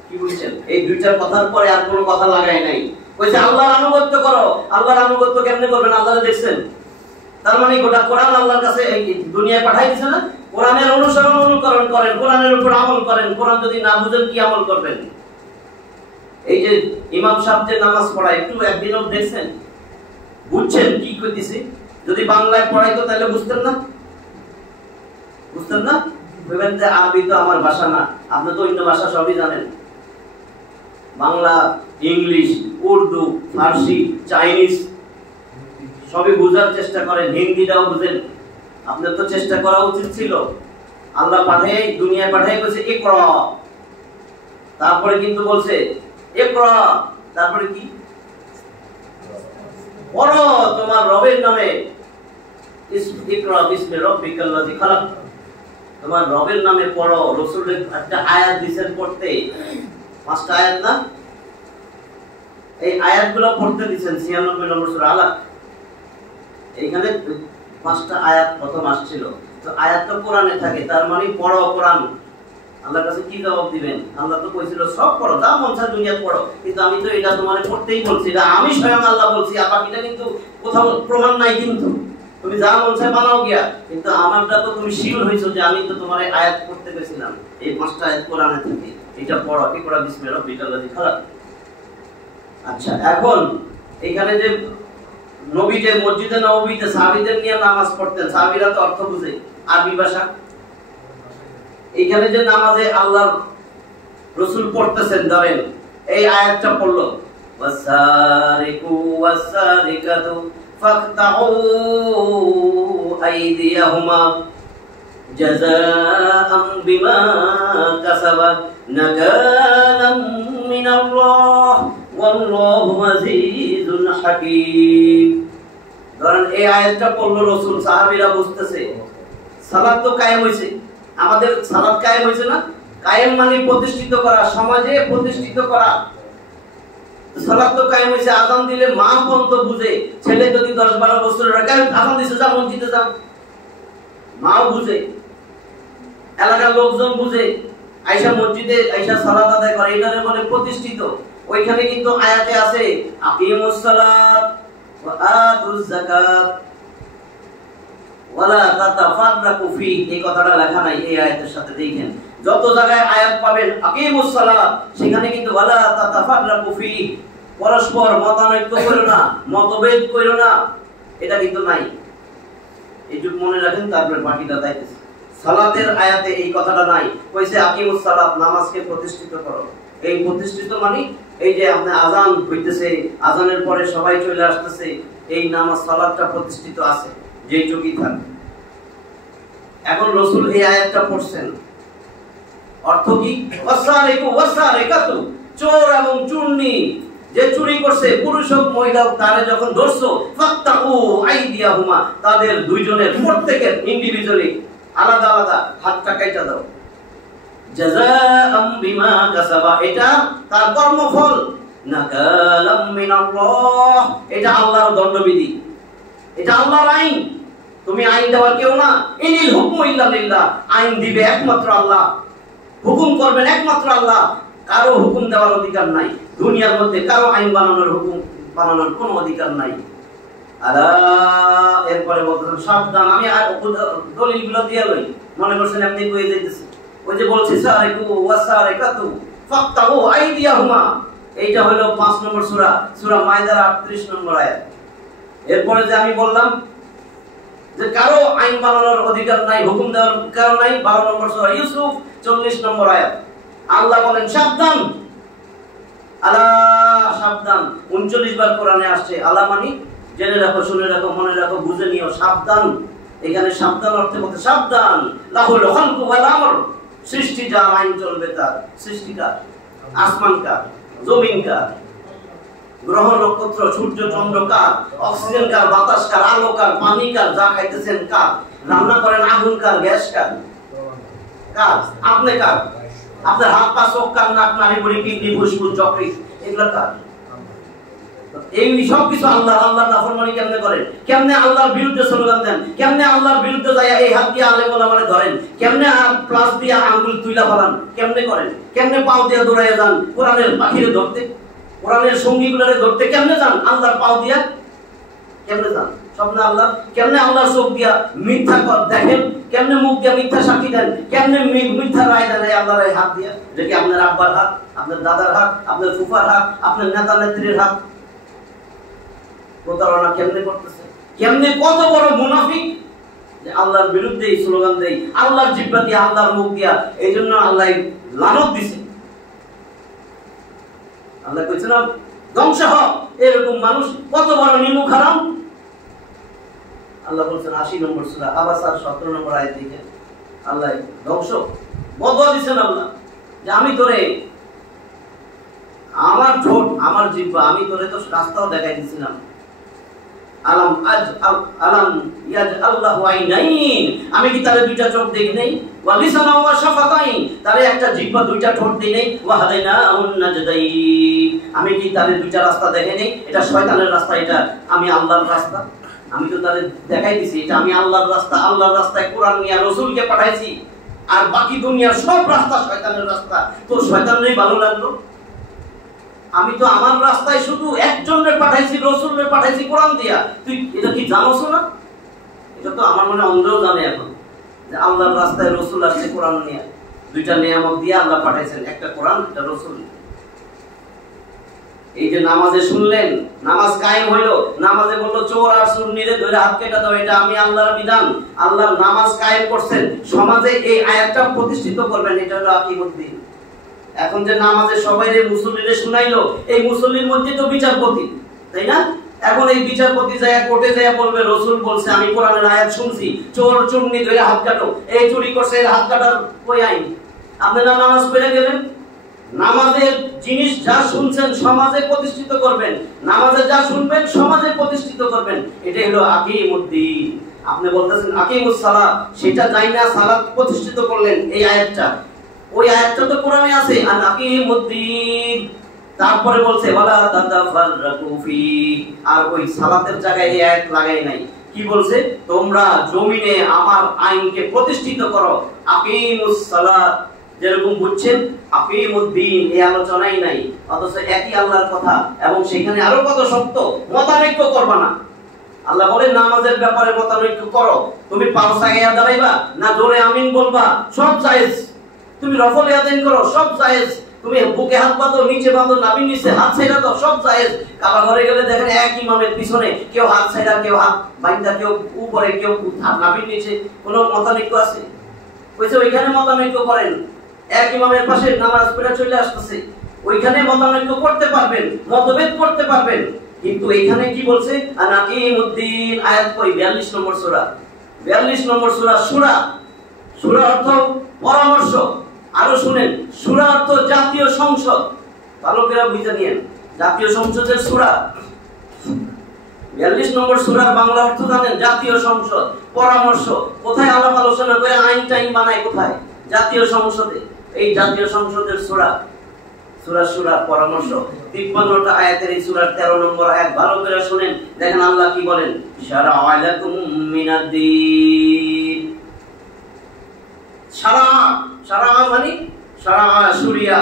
কি বুঝছেন? এই দুইটার কথার পরে আর কোনো কথা লাগাই নাই। কইছে আল্লাহর আনুগত্য করো। আল্লাহর আনুগত্য কেমনে করবেন? আল্লাহরে দেখছেন? তার মানে গোটা কোরআন আল্লাহর কাছে এই দুনিয়ায় পাঠাই দিয়েছে না? কোরআনের অনুসরণ অনুকরণ করেন, কোরআনের উপর আমল করেন। কোরআন যদি না বুঝেন কি আমল করবেন? এই যে ইমাম সাহেব যে নামাজ পড়ায়, একটু একদিনও দেখছেন? বুঝছেন কি কইতেছে? যদি বাংলায় পড়াইতো তাহলে বুঝতেন না? বুঝতেন না? বলবেন যে আরবি তো আমার ভাষা না। আপনি তো অন্য ভাষা সবই জানেন, বাংলা, ইংলিশ, উর্দু, ফার্সি, চাইনিজ সবই বোঝার চেষ্টা করেন, হিন্দিটাও বুঝেন। আপনার তো চেষ্টা করা উচিত ছিল। আল্লাহ পাঠাই, দুনিয়ায় পাঠাই বলছে ইকরা, তারপরে কিন্তু বলছে ইকরা, তারপরে কি? পড়ো তোমার রবের নামে, ইকরা বিসমি রাব্বিকাল্লাযী খালাক, তোমার রবের নামে পড়ো। রাসূলের একটা আয়াত দিবেন পড়তে, 5টা আয়াত না? এই আয়াতগুলো পড়তে দিবেন 96 নম্বর সূরা আলাক। এইখানে 5টা আয়াত প্রথম আসছিল। তো আয়াত তো কোরআনে থাকে, তার মানে পড়ো কোরআন। আল্লাহর কাছে কি জবাব দিবেন? আল্লাহ তো কইছিল সব পড়ো, যা মন চায় দুনিয়া পড়ো, কিন্তু আমি তো এটা তোমারে পড়তেই বলছি, এটা আমি স্বয়ং আল্লাহ বলছি। আর বাকিটা কিন্তু কোথাও প্রমাণ নাই, কিন্তু তুমি যা মন চায় বানাও গিয়া, কিন্তু আমারটা তো তুমি শিওর হইছো যে আমি তো তোমারে আয়াত পড়তে কইছিলাম। এই 5টা আয়াত কোরআনে থাকে, এটা পড়ো, কি পড়া? বিসমি রাব্বিকাল্লাযী খালাক। আচ্ছা, এখন এখানে যে নবী যে মসজিদে নববীতে সাহাবীদের নিয়ে নামাজ পড়তেন, সাহাবীরা তো অর্থ বুঝে, আরবি ভাষা। এখানে যে নামাজে আল্লাহর রাসূল পড়তেছেন, ধরেন এই আয়াতটা পড়লো, ওয়াসারিকু ওয়াসারিকাতু ফাকতাউ আইদিয়াহুমা জাযাআম বিমা কাসাবাত নাকালাম মিনাল্লাহ ওয়াল্লাহু আযীজুন হাকীম। ধরেন এই আয়াতটা পড়লো রাসূল, সাহাবীরা বুঝতেছে সালাত তো কায়েম হইছে। আমাদের সালাত কায়েম হইছে না? কায়েম মানে প্রতিষ্ঠিত করা, সমাজে প্রতিষ্ঠিত করা। সালাত তো কায়েম হইছে। আযান দিলে মা পর্যন্ত বুঝে, ছেলে যদি 10-12 বছরের হয়, আযান দিছে যা মসজিদে যা, মাও বুঝে, এলাকার লোকজন বুঝে, আয়েশা মসজিদে আয়েশা সালাত আদায় করে, এটারে বলে প্রতিষ্ঠিত। ওইখানে কিন্তু আয়াতে আছে আকিমুস সালাত ওয়া আতুজ যাকাত ওয়ালা তাতাফাররাকু ফি, এই কথাটা লেখা নাই এই আয়াতের সাথে। দেখেন যত জায়গায় আয়াত পাবেন আকিমুস সালাত, সেখানে কিন্তু ওয়ালা তাতাফাররাকু ফি, পরস্পর মতানৈক্য করো না, মতভেদ করো না, এটা কিন্তু নাই। এইটুকু মনে রাখেন, তারপরে বাকিটা তাইতেছে। সালাতের আয়াতে এই কথাটা নাই। কইছে আকিমুস সালাত, নামাজকে প্রতিষ্ঠিত করো। এই প্রতিষ্ঠিত মানে এই যে আপনি আযান হইতেছে, আযানের পরে সবাই চলে আসতেছে, এই নামাজ সালাতটা প্রতিষ্ঠিত আছে যেইটুকুই থাকে। এখন রাসূল এই আয়াতটা পড়ছেন, অর্থ কি? ওয়াসারিকু ওয়াসারিকাতু, চোর এবং চুরনি যে চুরি করছে, পুরুষ হোক মহিলা হোক, তারে যখন ধরছো, ফাক্তাউ আইদিয়াহুমা, তাদের দুইজনের প্রত্যেকের ইন্ডিভিজুয়ালি আলাদা আলাদা হাতটা কাইটা দাও। জাযাআম বিমা কাসাবা, এটা তার কর্মফল। নাকালাম মিনাল্লাহ, এটা আল্লাহর দণ্ডবিধি, এটা আল্লাহর আইন। তুমি আইন দেওয়ার কেউ না। ইনিল হুকমু ইল্লা লিল্লাহ, আইন দিবে একমাত্র আল্লাহ, হুকুম করবেন একমাত্র আল্লাহ। কারো হুকুম দেওয়ার অধিকার নাই দুনিয়ার মধ্যে, কারো আইন বানানোর হুকুম বানানোর কোনো অধিকার নাই। আলা, এরপরে বলতেছেন সাবধান। আমি দলিলগুলো দিয়ে লই, মনে করছেন এমনি কই যাইতেছে। ওই যে বলছি সারিকু ওয়াসারিকাতু ফাক্তাউ আইদিয়াহুমা, এইটা হলো 5 নম্বর সূরা, সূরা মাইদার 38 নম্বর আয়াত। এরপরে যে আমি বললাম যে কারো আইন বানানোর অধিকার নাই, হুকুম দেওয়ার কারণ নাই, 12 নম্বর সূরা ইউসুফ 40 নম্বর আয়াত। আল্লাহ বলেন সাবধান, আলা সাবধান। 39 বার কোরআনে আসছে। আলা মানে জেনে রাখো, শুনে রাখো, মনে রাখো, বুঝে নিও। সাবধান, এখানে সাবধান অর্থে বলতে সাবধান। লাহুল খালকু ওয়াল আমর, সৃষ্টি যার, আইন চলবে তার। সৃষ্টিকার, আসমান কার, জমিন কার, গ্রহ নক্ষত্র সূর্য চন্দ্র কার, অক্সিজেন কার, বাতাস কার, আলো কার, পানি কার, যা খাইতেছেন কার, রান্না করেন আগুন কার, গ্যাস কার, কার? আপনি কার? আপনার হাত পা চোখ কান নাক নাড়ি বড়ি কিডনি ফুসফুস যকৃৎ এগুলো কার? এই সব কিছু আল্লাহ। আল্লাহর নাফরমানি কেমনে করেন? কেমনে আল্লাহর বিরুদ্ধে স্লোগান দেন? কেমনে আল্লাহর বিরুদ্ধে যায় এই হাত দিয়ে আলেম ওলামারে ধরেন? কেমনে প্লাস দিয়ে আঙ্গুল তুইলা ফেলান? কেমনে করেন? কেমনে পাও দিয়ে দৌড়াইয়া যান কোরআনের পাখিরে ধরতে, কোরআনের সঙ্গীগুলোরে ধরতে? কেমনে যান? আল্লাহর পাও দিয়া কেমনে যান? স্বপ্নে আল্লাহ। কেমনে আল্লাহর চোখ দিয়া মিথ্যা দেখেন? কেমনে মুখ দিয়া মিথ্যা সাক্ষী দেন? কেমনে মিথ্যা রায় দেন এই আল্লাহর এই হাত দিয়া? এটা কি আপনার আব্বার হাত, আপনার দাদার হাত, আপনার ফুফার হাত, আপনার নেতা নেত্রীর হাত? প্রতারণা কেমনে করতেছে? কেমনে কত বড় মুনাফিক যে আল্লাহর বিরুদ্ধে স্লোগান দেয়, আল্লাহর জিহ্বা দিয়ে, আল্লাহর মুখ দিয়া। এই জন্য আল্লাহ লানত দিছে। আল্লাহ কইছে না ধ্বংস হ, এরকম মানুষ কত বড় নিমুখ হারাম। আল্লাহ বলছেন 80 নম্বর সূরা আবাসার 17 নম্বর আয়াত থেকে আল্লাহ ধ্বংস বদয়া দিবেন আল্লাহ যে আমি তোরে আমার ঠোঁট আমার জিহ্বা আমি তোরে তো রাস্তাও দেখাই দিছিলাম। আলাম ইয়াজআল্লাহু আইনাইন, আমি কি তারে দুইটা চোখ দেই নাই? ওয়া লিসানা ওয়া শাফাতাইন, তারে একটা জিহ্বা দুইটা ঠোঁট দেই নাই? ওয়া হাদাইনাহুন নাজদাইন, আমি কি তারে দুইটা রাস্তা দেখাই নাই? এটা শয়তানের রাস্তা, এটা আমি আল্লাহর রাস্তা। আমি তো তারে দেখাই দিছি এটা আমি আল্লাহর রাস্তা। আল্লাহর রাস্তায় কোরআন নিয়ে রাসূলকে পাঠাইছি, আর বাকি দুনিয়ার সব রাস্তা শয়তানের রাস্তা। তো শয়তানেরই ভালো লাগলো? আমি তো আমার রাস্তায় শুধু একজনের পাঠাইছি, রাসূলের পাঠাইছি কোরআন দিয়া। তুই এটা কি জানোস না? এটা তো আমার মনে অন্ধও জানে এখন যে আল্লাহর রাস্তায় রাসূল আসছে কোরআন নিয়ে। দুইটা নিয়ামত দিয়ে আল্লাহ পাঠাইছেন, একটা কোরআন একটা রাসূল। এই যে নামাজে শুনলেন, নামাজ কায়েম হইলো, নামাজে বললো চোর আর সুন্নিরে ধরে হাত কেটে দাও, এটা আমি আল্লাহর বিধান। আল্লাহর নামাজ কায়েম করছেন, সমাজে এই আয়াতটা প্রতিষ্ঠিত করবেন, এটা হলো আকিমুদ্দিন। এখন যে নামাজে সবাইরে মুসল্লিরে শুনাইলো, এই মুসল্লির মধ্যে তো বিচারপতি, তাই না? এখন এই বিচারপতি যায় কোর্টে যায় বলবে রাসূল বলছে, আমি কোরআনের আয়াত শুনছি, চোর চুন্নি ধরে হাত কাটো, এই চুরি করছে এর হাত কাটার কই আইন? আপনি না নামাজ পড়ে গেলেন। নামাজের জিনিস যা শুনছেন সমাজে প্রতিষ্ঠিত করবেন, নামাজে যা শুনবেন সমাজে প্রতিষ্ঠিত করবেন, এটাই হলো আকিমুদ্দিন। আপনি বলতেছেন আকিমুস সালাত, সেটা যাই না সালাত প্রতিষ্ঠিত করলেন এই আয়াতটা, ওই আয়াতটা তো কোরআনে আছে আন আকিমুদ্দিন। তারপরে বলছে ওয়ালা তাতাফাররাকু ফি, আর ওই সালাতের জায়গায় এই আয়াত লাগাই নাই। কি বলছে? তোমরা জমিনে আমার আইনকে প্রতিষ্ঠিত করো। আকিমুস সালাত যেরকম বুঝছেন আকিমুদ্দিন এই আলোচনাই নাই, অথচ একই আল্লাহর কথা এবং সেখানে আরো কত শক্ত মতানৈক্য করবা না। আল্লাহ বলেন নামাজের ব্যাপারে মতানৈক্য করো, তুমি পাও সাইয়া দাঁড়াইবা না জোরে আমিন বলবা, সব জায়েজ। তুমি রফল ইয়াদাইন করো, সব জায়েজ। তুমি বুকে হাত বাঁধো, নিচে বাঁধো, নাভির নিচে হাত ছাইড়া দাও, সব জায়েজ। কাবা ঘরে গেলে দেখেন এক ইমামের পিছনে কেউ হাত ছাইড়া, কেউ হাত বাইন্দা, কেউ উপরে, কেউ নাভির নিচে। কোনো মতানৈক্য আছে? কইছে ওইখানে মতানৈক্য করেন, এক ইমামের পাশে নামাজ পড়ে চলে আসতেছে, ওইখানে মতানৈক্য করতে পারবেন, মতভেদ করতে পারবেন। কিন্তু এইখানে কি বলছে? আনাকিমুদ্দিন আয়াত কই? 42 নম্বর সূরা। 42 নম্বর সূরা। সূরা, সূরা অর্থ পরামর্শ। আরো শুনেন, সূরা অর্থ জাতীয় সংসদ। ভালো করে বুঝে নিয়েন, জাতীয় সংসদের সূরা। 42 নম্বর সূরার বাংলা অর্থ জানেন? জাতীয় সংসদ, পরামর্শ। কোথায় আলাপ আলোচনা করে আইন টাইন বানায়? কোথায়? জাতীয় সংসদে। এই জাতীয় সংসদের সূরা, সূরা সূরা পরামর্শ। 53টা আয়াতের এই সূরার 13 নম্বর আয়াত ভালো করে শুনেন, দেখেন আল্লাহ কি বলেন? শারা'a লাকুম মিনাদ-দীন। শারা'a মানে শারা'a শুরিয়া,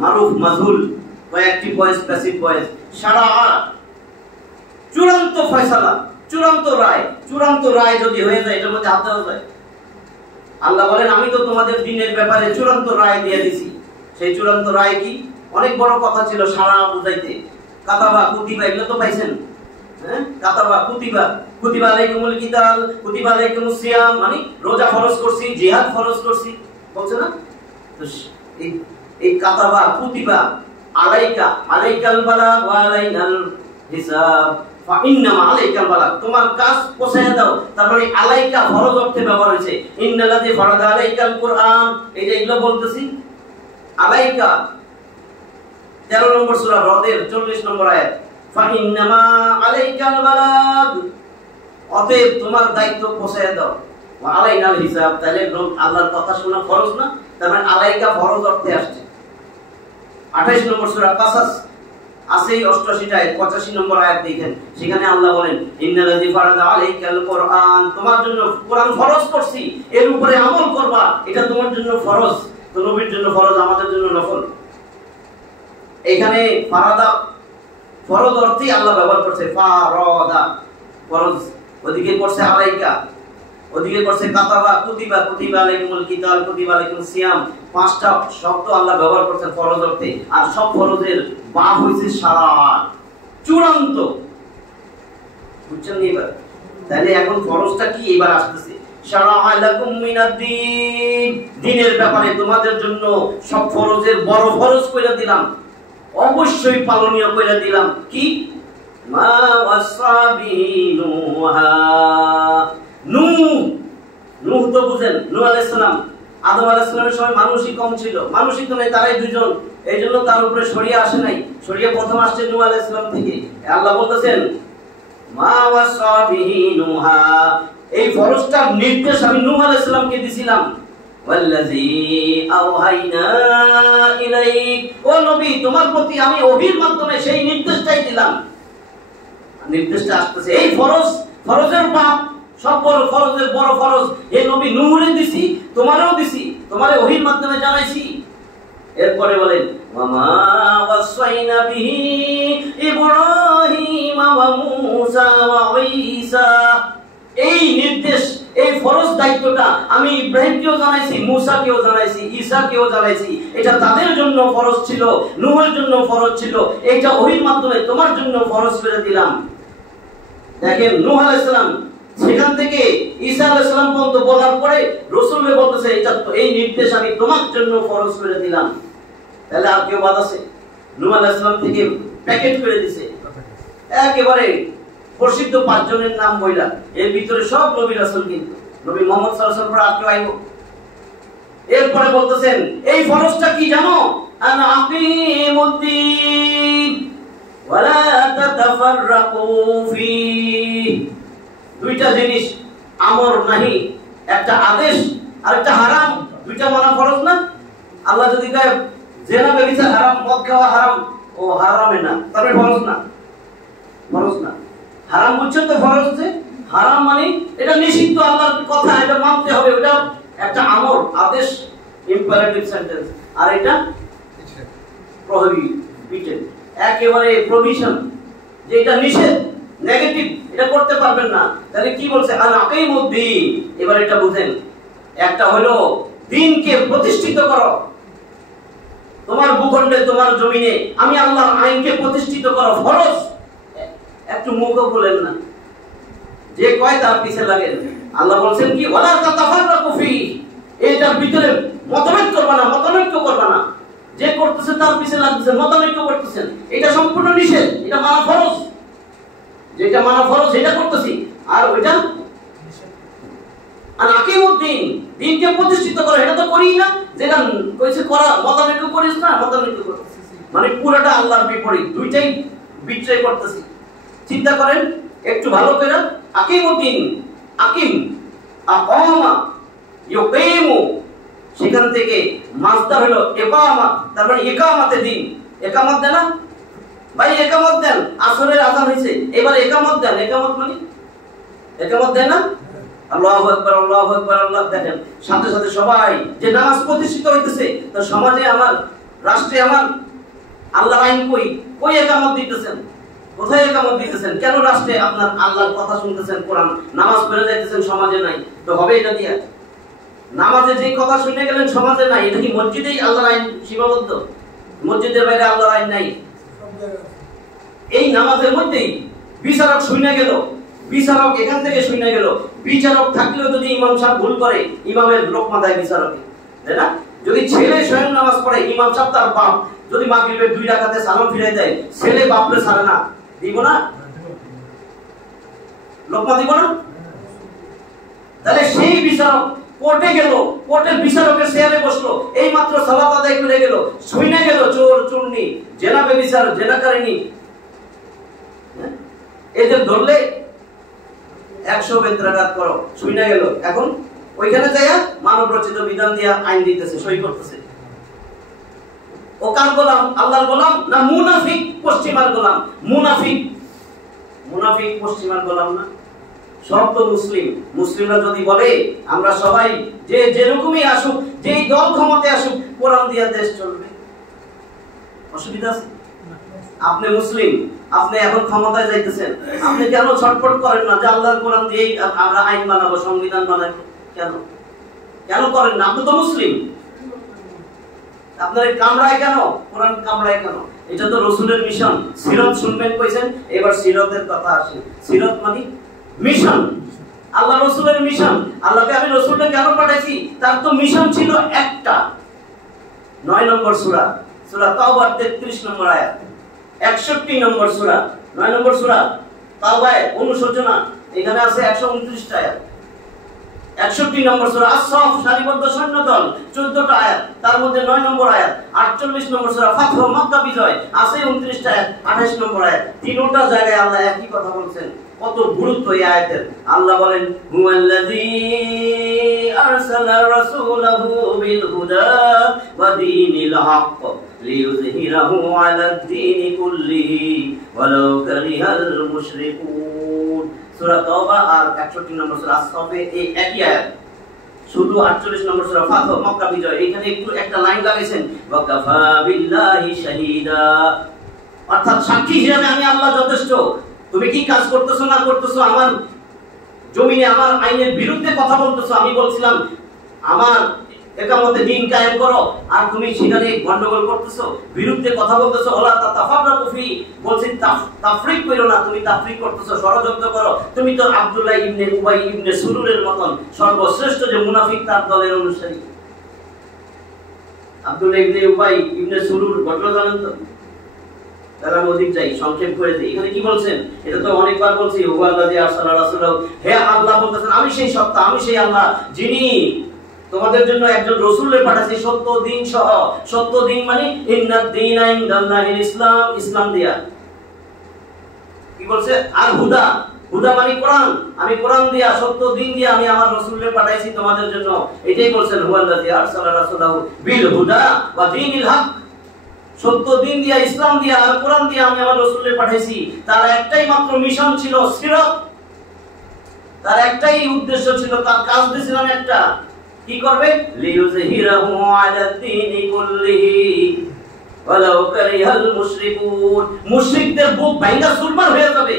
মারুফ মাজহুল, কয়েকটি ভয়েস, প্যাসিভ ভয়েস। শারা'a চূড়ান্ত ফয়সালা, চূড়ান্ত রায়। চূড়ান্ত রায় যদি হয়ে যায় এটার মধ্যে হাত দেওয়া যায়? আল্লাহ বলেন আমি তো তোমাদের দ্বীনের ব্যাপারে চূড়ান্ত রায় দিয়ে দিছি। সেই চূড়ান্ত রায় কি? অনেক বড় কথা ছিল সারা বুঝাইতে। কাতাবা কুতিবা এগুলো তো পাইছেন, হ্যাঁ? কাতাবা কুতিবা, কুতিবা আলাইকুমুল কিতাল, কুতিবা আলাইকুমুস সিয়াম, মানে রোজা ফরজ করছি, জিহাদ ফরজ করছি, বলছে না? তো এই কাতাবা কুতিবা আলাইকা, আলাইকাল বালাগ ওয়া আলাইনাল হিসাব, ফাইন্নামা আলাইকাল বালাগ, তোমার কাজ পৌঁছায় দাও। তার মানে আলাইকা ফরজ অর্থে ব্যবহার হয়েছে। ইন্নাল্লাযী ফারাদা আলাইকাল কুরআন, এই যে এগুলো বলতেছি আলাইকা। 13 নম্বর সূরা রদের 40 নম্বর আয়াত, ফাইন্নামা আলাইকাল বালাগ, অতএব তোমার দায়িত্ব পৌঁছায় দাও। ওয়া আলাইনাল হিসাব, তাহলে আল্লাহর কথা শোনা ফরজ না? তার মানে আলাইকা ফরজ অর্থে আসছে। 28 নম্বর সূরা কাসাস আছে 88 আয়াত 85 নম্বর আয়াত দেখেন, সেখানে আল্লাহ বলেন ইন্নাল্লাযী ফারাদা আলাইকাল কুরআন, তোমার জন্য কোরআন ফরজ করছি, এর উপরে আমল করবা, এটা তোমার জন্য ফরজ। তো নবীর জন্য ফরজ, আমাদের জন্য নফল। এখানে ফারাদা ফরজ অর্থে আল্লাহ ব্যবহার করছে, ফারাদা ফরজ, ওদিকে করছে আলাইকা, ওদিকে করছে কাতাবা, কুতিবা, কুতিবা আলাইকুমুল কিতাল, কুতিবা আলাইকুমুস সিয়াম। 5টা শব্দ আল্লাহ ব্যবহার করছেন ফরজ অর্থে। আর সব ফরজের বাপ হইছে সারা, চূড়ান্ত। বুঝছেন এবার? তাহলে এখন ফরজটা কি এবার আসতেছে, শারাআ লাকুম মিনাদ-দ্বীন, দ্বীনের ব্যাপারে তোমাদের জন্য সব ফরজের বড় ফরজ কইরা দিলাম, অবশ্যই পালনীয় কইরা দিলাম। কি? মা ওয়াসা বিহি নূহা, নূহ তো বুঝেন, নূহ আলাইহিস সালাম। আদম আলাইহিস সালামের সময় মানুষই কম ছিল, মানুষই তো নাই, তারাই দুজন, এইজন্য তার উপরে শরিয়া আসে নাই। শরিয়া প্রথম আসছে নূহ আলাইহিস সালাম থেকে। আল্লাহ বলতেছেন মা ওয়াসা বিহি নূহা, এই ফরজটার নির্দেশ আমি নূহ আলাইহিস সালামকে দিয়েছিলাম। ওয়াল্লাযী আওহাইনা ইলাইক, ও নবী তোমার প্রতি আমি ওহীর মাধ্যমে সেই নির্দেশটাই দিলাম। নির্দেশটা আসতেছে, এই ফরজ, ফরজের বাপ, সব বড় ফরজের বড় ফরজ এই নবী নূহরে দিছি, তোমারও দিছি, তোমারে ওহীর মাধ্যমে জানাইছি। এরপরে বলেন ওয়ামা ওয়াসাইনা বিহি ইব্রাহিম ওয়া মূসা ওয়া ঈসা, এই নির্দেশ, এই ফরজ দায়িত্বটা আমি ইব্রাহিমকেও জানাইছি, মূসাকেও জানাইছি, ঈসাকেও জানাইছি। এটা তাদের জন্য ফরজ ছিল, নূহের জন্য ফরজ ছিল, এটা ওহীর মাধ্যমে তোমার জন্য ফরজ করে দিলাম। দেখেন নূহ আলাইহিস সালাম সেখান থেকে ঈসা আলাইহিস সালাম পর্যন্ত বলার পরে রাসূলকে বলতেছে এটা তো, এই নির্দেশ আমি তোমার জন্য ফরজ করে দিলাম। তাহলে আর কেউ বাদ আছে? নূহ আলাইহিস সালাম থেকে প্যাকেট করে দিয়েছে একেবারে প্রসিদ্ধ 5 জনের নাম বইলা, এর ভিতরে সব নবী রাসূল, কিন্তু নবী মুহাম্মদ সাল্লাল্লাহু আলাইহি ওয়াসাল্লাম পর আর কেউ আইবো। এরপরে বলতেছেন এই ফরজটা কি জানো? আন আকিমুদ্দিন ওয়া লা তাতাফাররাকু ফি, দুইটা জিনিস, আমর নাহি, একটা আদেশ আর একটা হারাম, দুইটা মানা ফরজ না? আল্লাহ যদি কয় জিনা ব্যভিচার হারাম, মদ খাওয়া হারাম, ও হারামে না, তবে ফরজ না, ফরজ না। হারাম বুঝছেন তো? ফরজ যে হারাম মানে এটা নিষিদ্ধ, আল্লাহর কথা, এটা মানতে হবে, ওটা একটা আমর, আদেশ, ইম্পারেটিভ সেন্টেন্স। আর এটা প্রহিবিটেড, একেবারে প্রভিশন, যে এটা নিষেধ, নেগেটিভ, এটা করতে পারবেন না। তাহলে কি বলছে? আন আকিমুদ্দিন। এবার এটা বুঝেন, একটা হলো দ্বীনকে প্রতিষ্ঠিত করো, তোমার ভূখণ্ডে, তোমার জমিনে আমি আল্লাহর আইনকে প্রতিষ্ঠিত করো, ফরজ। একটু মুখও বলেন না, যে কয় তার পিছে লাগেন। আল্লাহ বলছেন কি? ওয়ালা তাতাফাররাকু ফি, এটার ভিতরে মতভেদ করবা না, মতানৈক্য করবা না। যে করতেছে তার পিছে লাগতেছেন, মতানৈক্য করতেছেন, এটা সম্পূর্ণ নিষেধ, এটা মানা ফরজ। যেটা মানা ফরজ সেটা করতেছি, আর ওইটা আর আকিমুদ্দিন, দ্বীনকে প্রতিষ্ঠিত করো, এটা তো করি না। যেটা কইছে করা, মতানৈক্য করিস না, মতানৈক্য করতেছিস, মানে পুরোটা আল্লাহর বিপরীত, দুইটাই বিট্রে করতেছি। চিন্তা করেন একটু ভালো করে, আকিমুদ্দিন, আকিম, আকামা, ইউকিমু, সেখান থেকে মাসদার হলো ইকামাত, তার মানে ইকামাতে দিন, ইকামত দেন না ভাই, ইকামত দেন, আসরের আযান হইছে, এবার ইকামত দেন, ইকামত মানে ইকামত দেন না, আল্লাহু আকবার, আল্লাহু আকবার, আল্লাহ। দেখেন সাথে সাথে সবাই যে নামাজ প্রতিষ্ঠিত হইতেছে, তো সমাজে আমার, রাষ্ট্রে আমার আল্লাহর আইন কই, কই ইকামত দিতেছেন, কোথায় ইকামত দিতেছেন? কেন রাষ্ট্রে আপনার আল্লাহর কথা শুনতেছেন, কোরআন নামাজ পড়ে যাইতেছেন, সমাজে নাই, তো হবে এটা দিয়া? নামাজে যে কথা শুনে গেলেন সমাজে নাই, এটা কি মসজিদেই আল্লাহর আইন সীমাবদ্ধ? মসজিদের বাইরে আল্লাহর আইন নাই? এই নামাজের মধ্যেই বিচারক শুনে গেল, বিচারক এখান থেকে শুনে গেল, বিচারক থাকলেও যদি ইমাম সাহেব ভুল করে, ইমামের লোকমা দেয় বিচারকে, তাই না? যদি ছেলে স্বয়ং নামাজ পড়ে, ইমাম সাহেব তার বাপ যদি মাগরিবের 2 রাকাতে সালাম ফিরাই দেয়, ছেলে বাপরে ছাড়ে না, দিব না? লোকমা দিব না? তাহলে সেই বিচারক কোর্টে গেল, কোর্টের বিচারকের চেয়ারে বসলো, এই মাত্র সালাত আদায় করে গেল, শুনে গেল চোর চুরনি, জেনা বেবিচার, জেনাকারিনী, এদের ধরলে 100 বেত্রাঘাত করো, শুনে গেল, এখন ওইখানে যায় মানব রচিত বিধান দিয়ে আইন দিতেছে, সই করতেছে। ও কার গোলাম? আল্লাহর গোলাম না মুনাফিক পশ্চিমার গোলাম? মুনাফিক পশ্চিমার গোলাম না, সব তো মুসলিম। মুসলিমরা যদি বলে আমরা সবাই যে যেরকমই আসুক, যেই দল ক্ষমতায় আসুক, কোরআন দিয়ে দেশ চলবে, অসুবিধা আছে? আপনি মুসলিম, আপনি এখন ক্ষমতায় যাইতেছেন, আপনি কেন ছটফট করেন না যে আল্লাহর কোরআন দিয়ে আমরা আইন বানাবো, সংবিধান বানাবো? কেন করেন না? আপনি তো মুসলিম। আপনার কামড়ায় কেন? কোরআন কামড়ায় কেন? এটা তো রাসূলের মিশন। সিরাত শুনবেন কইছেন, এবার সিরাতের কথা আসে। সিরাত মানে মিশন, আল্লাহ রাসূলের মিশন। আল্লাহকে আমি রাসূলকে কেন পাঠাইছি? তার তো মিশন ছিল একটা। 9 নম্বর সূরা, সূরা তাওবার 33 নম্বর আয়াত, 61 নম্বর সূরা, 9 নম্বর সূরা তাওবায় অনুশোচনা, এখানে আছে 129টা আয়াত। 61 নম্বর সূরা আস-সাফ সারিবদ্ধ সৈন্যদল 14টা আয়াত, তার মধ্যে 9 নম্বর আয়াত। 48 নম্বর সূরা ফাতহ মক্কা বিজয় আছে 29টা আয়াত, 28 নম্বর আয়াত। তিনটা জায়গায় আল্লাহ একই কথা বলছেন। কত গুরুত্ব এই আয়াতের। আল্লাহ বলেন হুয়াল্লাযী আরসালা রাসূলাহু বিল হুদা ওয়া দীনিল হক লিইয়ুযহিরাহু আলাদ দীনি কুল্লিহি ওয়ালাউ কারিহাল মুশরিকুন। সূরা তাওবা আর 61 নম্বর সূরা আস-সাফে এই একই আয়াত। শুধু 48 নম্বর সূরা ফাতহ মক্কা বিজয়, এখানে একটু একটা লাইন লাগাইছেন ওয়া কাফা বিল্লাহি শাহীদা, অর্থাৎ সাক্ষী হিসেবে আমি আল্লাহ যথেষ্ট। তুমি কি কাজ করতেছো না করতেছো, আমার জমিনে আমার আইনের বিরুদ্ধে কথা বলতেছো, আমি বলছিলাম আমার একামতে দিন কায়েম করো, আর তুমি সেখানে গন্ডগোল করতেছো, বিরুদ্ধে কথা বলতেছো। ওলা তাফাররাকু ফি, বলছি তাফরিক করো না, তুমি তাফরিক করতেছো, ষড়যন্ত্র করো। তুমি তো আব্দুল্লাহ ইবনে উবাই ইবনে সুলুলের মতন সর্বশ্রেষ্ঠ যে মুনাফিক, তার দলের অনুসারী। আব্দুল্লাহ ইবনে উবাই ইবনে সুলুল ঘটনা জানেন তো? তারা অধিক চাই, সংক্ষেপ করে দেই। এখানে কি বলছেন? এটা তো অনেকবার বলছি, হুয়াল্লাযী আরসালা রাসূলাহু, হে আল্লাহ বলতেছেন আমি সেই সত্তা, আমি সেই আল্লাহ যিনি তোমাদের জন্য একজন রাসূলকে পাঠাইছি সত্য দিন সহ। সত্য দিন মানে ইন্নাদ দীনা ইনদাল্লাহিল ইসলাম, ইসলাম দিয়া। কি বলছে? আর হুদা, হুদা মানে কোরআন, আমি কোরআন দিয়া সত্য দিন দিয়া আমি আমার রাসূলকে পাঠাইছি তোমাদের জন্য। এটাই বলছেন হুয়াল্লাযী আরসালা রাসূলাহু বিল হুদা ওয়া দীনিল হক, সত্য দিন দিয়া, ইসলাম দিয়া আর কোরআন দিয়া আমি আমার রাসূলকে পাঠাইছি। তার একটাই মাত্র মিশন ছিল সিরাত, তার একটাই উদ্দেশ্য ছিল, তার কাজ দিয়েছিলাম একটা, কি করবে? লিইয়ুযহিরাহু আলাদ দীনি কুল্লিহি ওয়ালাউ কারিহাল মুশরিকুন, মুশরিকদের বুক ভাঙা চুরমার হয়ে যাবে।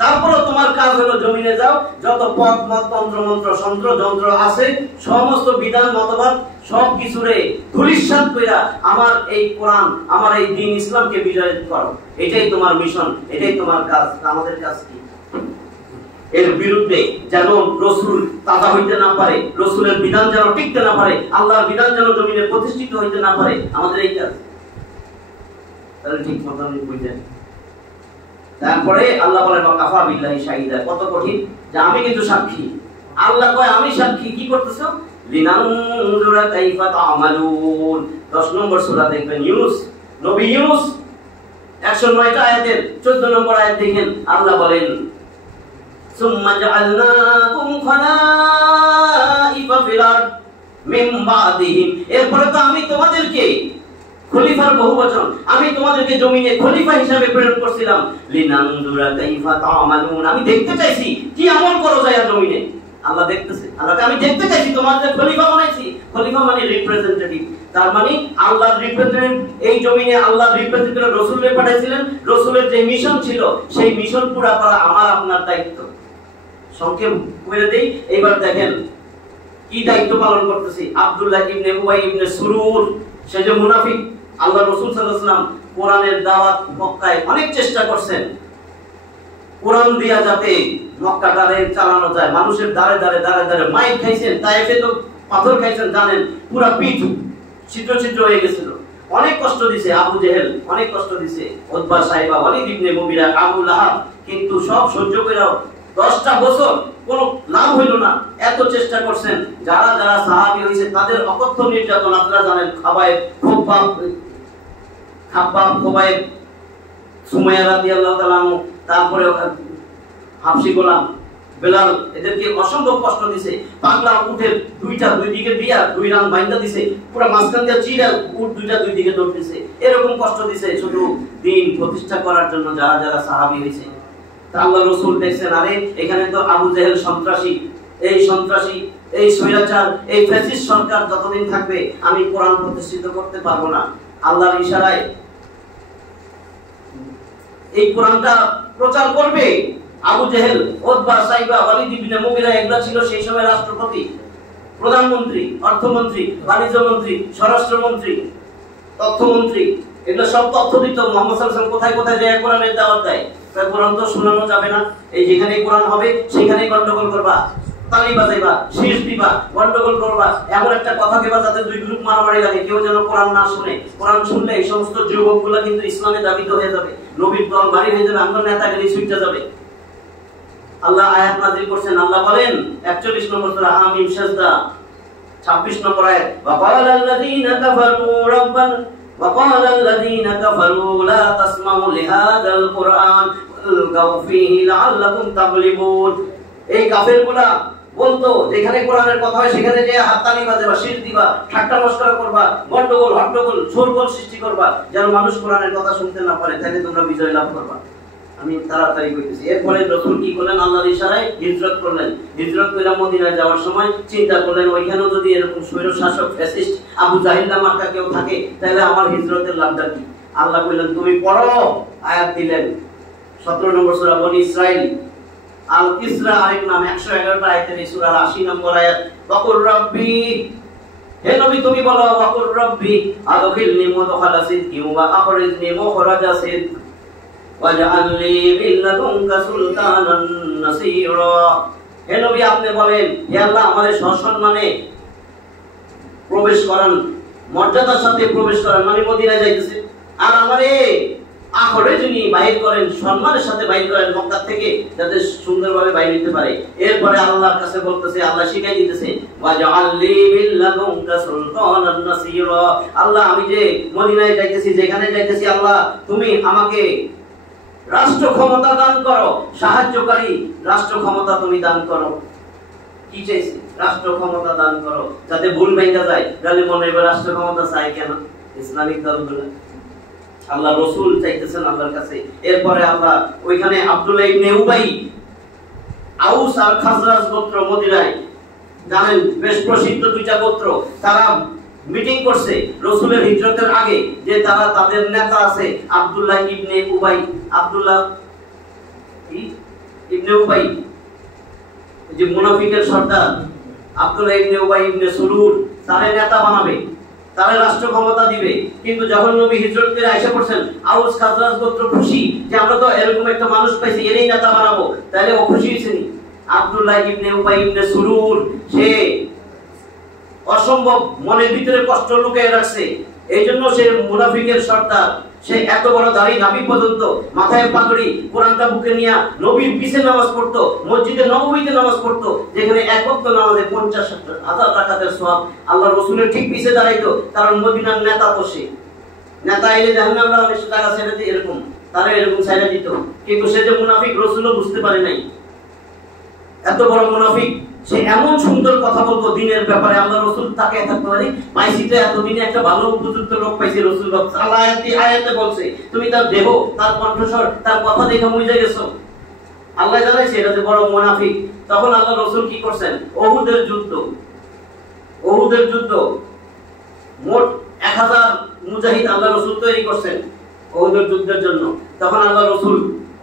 তারপরে তোমার কাজ হলো জমিনে যাও, যত পথ মত তন্ত্র মন্ত্র যন্ত্র যন্ত্র আছে সমস্ত বিধান মতবাদ সব কিছুরে ধূলিসাৎ কইরা আমার এই কোরআন, আমার এই দ্বীন ইসলামকে বিজয় করো। এটাই তোমার মিশন, এটাই তোমার কাজ। আমাদের কাজ কি? এর বিরুদ্ধে যেন রাসূল তাজা হইতে না পারে, রাসূলের বিধান যেন টিকতে না পারে, আল্লাহর বিধান যেন জমিনে প্রতিষ্ঠিত হইতে না পারে, আমাদের এই কাজ। তাহলে ঠিক মত আমি বুঝেন। তারপরে আল্লাহ বলেন কাফা বিল্লাহি শাহীদা, কত কঠিন যে আমি কিন্তু সাক্ষী। আল্লাহ কয় আমি সাক্ষী। কি করতেছো? লিনানজুরা কাইফা তা'মালুন। 10 নম্বর সূরা দেখবেন, ইউনূস, নবী ইউনূস 109টা আয়াতের 14 নম্বর আয়াত দেখেন। আল্লাহ বলেন সুম্মা জাআলনাকুম খালাইফা ফিল আরদ মিন বা'দিহিম, এরপরে তো আমি তোমাদেরকে খলিফার বহুবচন, আমি তোমাদেরকে জমিনে খলিফা হিসেবে প্রেরণ করছিলাম। লিনানজুরা কাইফা তা'মালুন, আমি দেখতে চাইছি কি আমল করো যায় জমিনে। আল্লাহ দেখতেছে, আল্লাহকে আমি দেখতে চাইছি, তোমাদের খলিফা বানাইছি। খলিফা মানে রিপ্রেজেন্টেটিভ, তার মানে আল্লাহর রিপ্রেজেন্টেটিভ এই জমিনে। আল্লাহর রিপ্রেজেন্টেটিভ রাসূলকে পাঠাইছিলেন, রাসূলের যে মিশন ছিল সেই মিশন পুরা করা আমার আপনার দায়িত্ব। সংক্ষেপ করে দেই। এইবার দেখেন কি দায়িত্ব পালন করতেছি। আব্দুল্লাহ ইবনে উবাই ইবনে সুলুল, সে যে মুনাফিক, আল্লাহ রাসূল সাল্লাল্লাহু আলাইহি ওয়াসাল্লাম কোরআনের দাওয়াত মক্কায় অনেক চেষ্টা করছেন, কোরআন দিয়া যাতে মক্কাটারে চালানো যায়। মানুষের দাঁড়ে দাঁড়ে দাঁড়ে দাঁড়ে মাইক খাইছেন, তায়েফে তো পাথর খাইছেন, জানেন পুরা পিঠ ছিদ্র ছিদ্র হয়ে গেছিল। অনেক কষ্ট দিছে আবু জেহেল, অনেক কষ্ট দিছে উতবা, সাইবা, ওয়ালিদ ইবনে মুগীরা, আবু লাহাব, কিন্তু সব সহ্য করেও 10টা বছর কোনো লাভ হইল না। এত চেষ্টা করছেন। যারা যারা সাহাবী হইছে তাদের অকথ্য নির্যাতন আপনারা জানেন। খাব্বাব, খোবাইব, সুমাইয়া রাদিয়াল্লাহু তাআলা, তারপরে হাফসি গোলাম, বেলাল এদেরকে অসম্ভব কষ্ট দিছে। পাগলা উঠের দুইটা দুই দিকে দিয়া দুই রান বাইন্দা দিছে, পুরো মাঝখান দিয়ে চিড়া উট দুইটা দুই দিকে দৌড় দিছে, এরকম কষ্ট দিছে শুধু দিন প্রতিষ্ঠা করার জন্য যারা যারা সাহাবী হয়েছে। আল্লাহ রাসূল দেখছেন, আরে এখানে তো আবু জেহেল সন্ত্রাসী, এই সন্ত্রাসী, এই স্বৈরাচার, এই ফ্যাসিস্ট সরকার যতদিন থাকবে আমি কোরআন প্রতিষ্ঠিত করতে পারবো না। আল্লাহর ইশারায় এই কোরআনটা প্রচার করবে। আবু জেহেল, উতবা, সাইবা, ওয়ালিদ ইবনে মুগিরা এগুলা ছিল সেই সময় রাষ্ট্রপতি, প্রধানমন্ত্রী, অর্থমন্ত্রী, বাণিজ্য মন্ত্রী, স্বরাষ্ট্রমন্ত্রী, তথ্যমন্ত্রী, এগুলো সব তথ্য দিত মুহাম্মদ সাল্লাল্লাহু আলাইহি ওয়াসাল্লাম কোথায় কোথায় যায় কোরআনের দাওয়াত দেয়। তাই কোরআন তো শোনানো যাবে না, এই যেখানে কোরআন হবে সেখানেই গন্ডগোল করবা, তালি বাজাইবা, শীষ দিবা, গন্ডগোল করবা, এমন একটা কথা দেবা যাতে দুই গ্রুপ মারামারি লাগে, কেউ যেন কোরআন না শুনে। কোরআন শুনলে এই সমস্ত যুবকগুলা কিন্তু ইসলামে দাবিত হয়ে যাবে, নবীর দল ভারী হয়ে যাবে, আমরা নেতাগিরি ছুটে যাবে। আল্লাহ আয়াত নাযিল করছেন, আল্লাহ বলেন 41 নম্বর সূরা হামিম সাজদা 26 নম্বর আয়াত, ওয়াকালাল্লাযীনা কাফারু রাব্বানা ওয়াকালাল্লাযীনা কাফারু লা তাসমাউ লিহাযাল কুরআন ওয়ালগাউ ফীহি লাআল্লাকুম তাগলিবুন। এই কাফেরগুলা বলতো যেখানে কোরআনের কথা হয় সেখানে যে হাততালি বাজাবা, শীষ দিবা, ঠাট্টা মশকরা করবা, গন্ডগোল হট্টগোল শোরগোল সৃষ্টি করবা, যেন মানুষ কোরআনের কথা শুনতে না পারে, তাহলে তোমরা বিজয় লাভ করবা। আমি তাড়াতাড়ি কইতেছি। এরপরে রাসূল কি করলেন? আল্লাহর ইশারায় হিজরত করলেন। হিজরত করে মদিনায় যাওয়ার সময় চিন্তা করলেন, ওইখানেও যদি এরকম স্বৈর শাসক ফ্যাসিস্ট আবু জাহিল নামকা কেউ থাকে তাহলে আমার হিজরতের লাভটা কি? আল্লাহ কইলেন তুমি পড়ো, আয়াত দিলেন 17 নম্বর সূরা বনী ইসরাইল আল ইসরা আরেক নাম 111টা আয়াতের এই সূরার 80 নম্বর আয়াত, ওয়াকুর রাব্বি, হে নবী তুমি বলো, ওয়াকুর রাব্বি আদখিলনি মুদখালা সিদকি ওয়া আখরিজনি মুখরাজা সিদক ওয়াজআলনি মিন লাদুনকা সুলতানান নাসীরা। হে নবী আপনি বলেন, হে আল্লাহ আমাদের সসম্মানে প্রবেশ করান, মর্যাদার সাথে প্রবেশ করান, মানে মদিনায় যাইতেছে, আর আমারে আখরিজনি বাহির করেন, সম্মানের সাথে বাহির করেন মক্কা থেকে, যাতে সুন্দরভাবে বাইরে নিতে পারে। এরপরে আল্লাহর কাছে বলতেছে, আল্লাহ শিখাই দিতেছে, ওয়াজআলনি মিন লাদুনকা সুলতানান নাসীরা। আল্লাহ আমি যে মদিনায় যাইতেছি, যেখানে যাইতেছি, আল্লাহ তুমি আমাকে রাষ্ট্র ক্ষমতা দান করো, সাহায্যকারী রাষ্ট্র ক্ষমতা তুমি দান করো। কি চাইছি? রাষ্ট্র ক্ষমতা দান করো, যাতে ভুল ভেঙে যায়। তাহলে মনে হবে রাষ্ট্র ক্ষমতা চাই কেন ইসলামিক দলগুলো? আল্লাহ রাসূল চাইতেছেন আল্লাহর কাছে। এরপরে আল্লাহ ওইখানে আব্দুল্লাহ ইবনে উবাই, আউস আর খাজরাজ গোত্র মদিনায় জানেন বেশ প্রসিদ্ধ দুইটা গোত্র, তারা মিটিং করছে রাসূলের হিজরতের আগে, যে তারা তাদের নেতা আছে আব্দুল্লাহ ইবনে উবাই, আব্দুল্লাহ ইবনে উবাই যে মুনাফিকের সর্দার, আব্দুল্লাহ ইবনে উবাই ইবনে সুলুল, তারে নেতা বানাবে, তারে রাষ্ট্র ক্ষমতা দিবে। কিন্তু যখন নবী হিজরত করে আয়েশা করছেন, আউস খাজরাজ গোত্র খুশি যে আমরা তো এরকম একটা মানুষ পাইছি, এরই নেতা বানাবো, তাহলে ও খুশি হয়েছেন। আব্দুল্লাহ ইবনে উবাই ইবনে সুলুল সে অসম্ভব মনের ভিতরে কষ্ট লুকিয়ে রাখছে, এই জন্য সে মুনাফিকের সর্দার, সে এত বড় দাড়ি নাভি পর্যন্ত, মাথায় পাগড়ি, কোরআনটা বুকে নিয়ে নবীর পিছে নামাজ পড়তো, মসজিদে নববীতে নামাজ পড়তো, যেখানে এক ওয়াক্ত নামাজে 50,000 রাকাতের সওয়াব। আল্লাহ রাসূলের ঠিক পিছে দাঁড়াইতো, কারণ মদিনার নেতা তো সে। নেতা এলে জাহান্নামরা অনেক টাকা ছেড়ে দিয়ে এরকম, তারা এরকম ছেড়ে দিত। কিন্তু সে যে মুনাফিক রাসূলও বুঝতে পারে নাই, এত বড় মুনাফিক। সে এমন সুন্দর কথা বলতো দিনের ব্যাপারে, আল্লাহ রাসূল তাকে থাকতে পারে পাইছি তো এতদিনে একটা ভালো উপযুক্ত লোক পাইছি। রাসূল আল্লাহ আয়াতে বলছে, তুমি তার দেহ, তার কণ্ঠস্বর, তার কথা দেখে বুঝে গেছো। আল্লাহ জানাইছে এটা যে বড় মুনাফিক। তখন আল্লাহ রাসূল কি করছেন? উহুদের যুদ্ধ মোট 1000 মুজাহিদ আল্লাহ রাসূল তৈরি করছেন উহুদের যুদ্ধের জন্য। তখন আল্লাহ রাসূল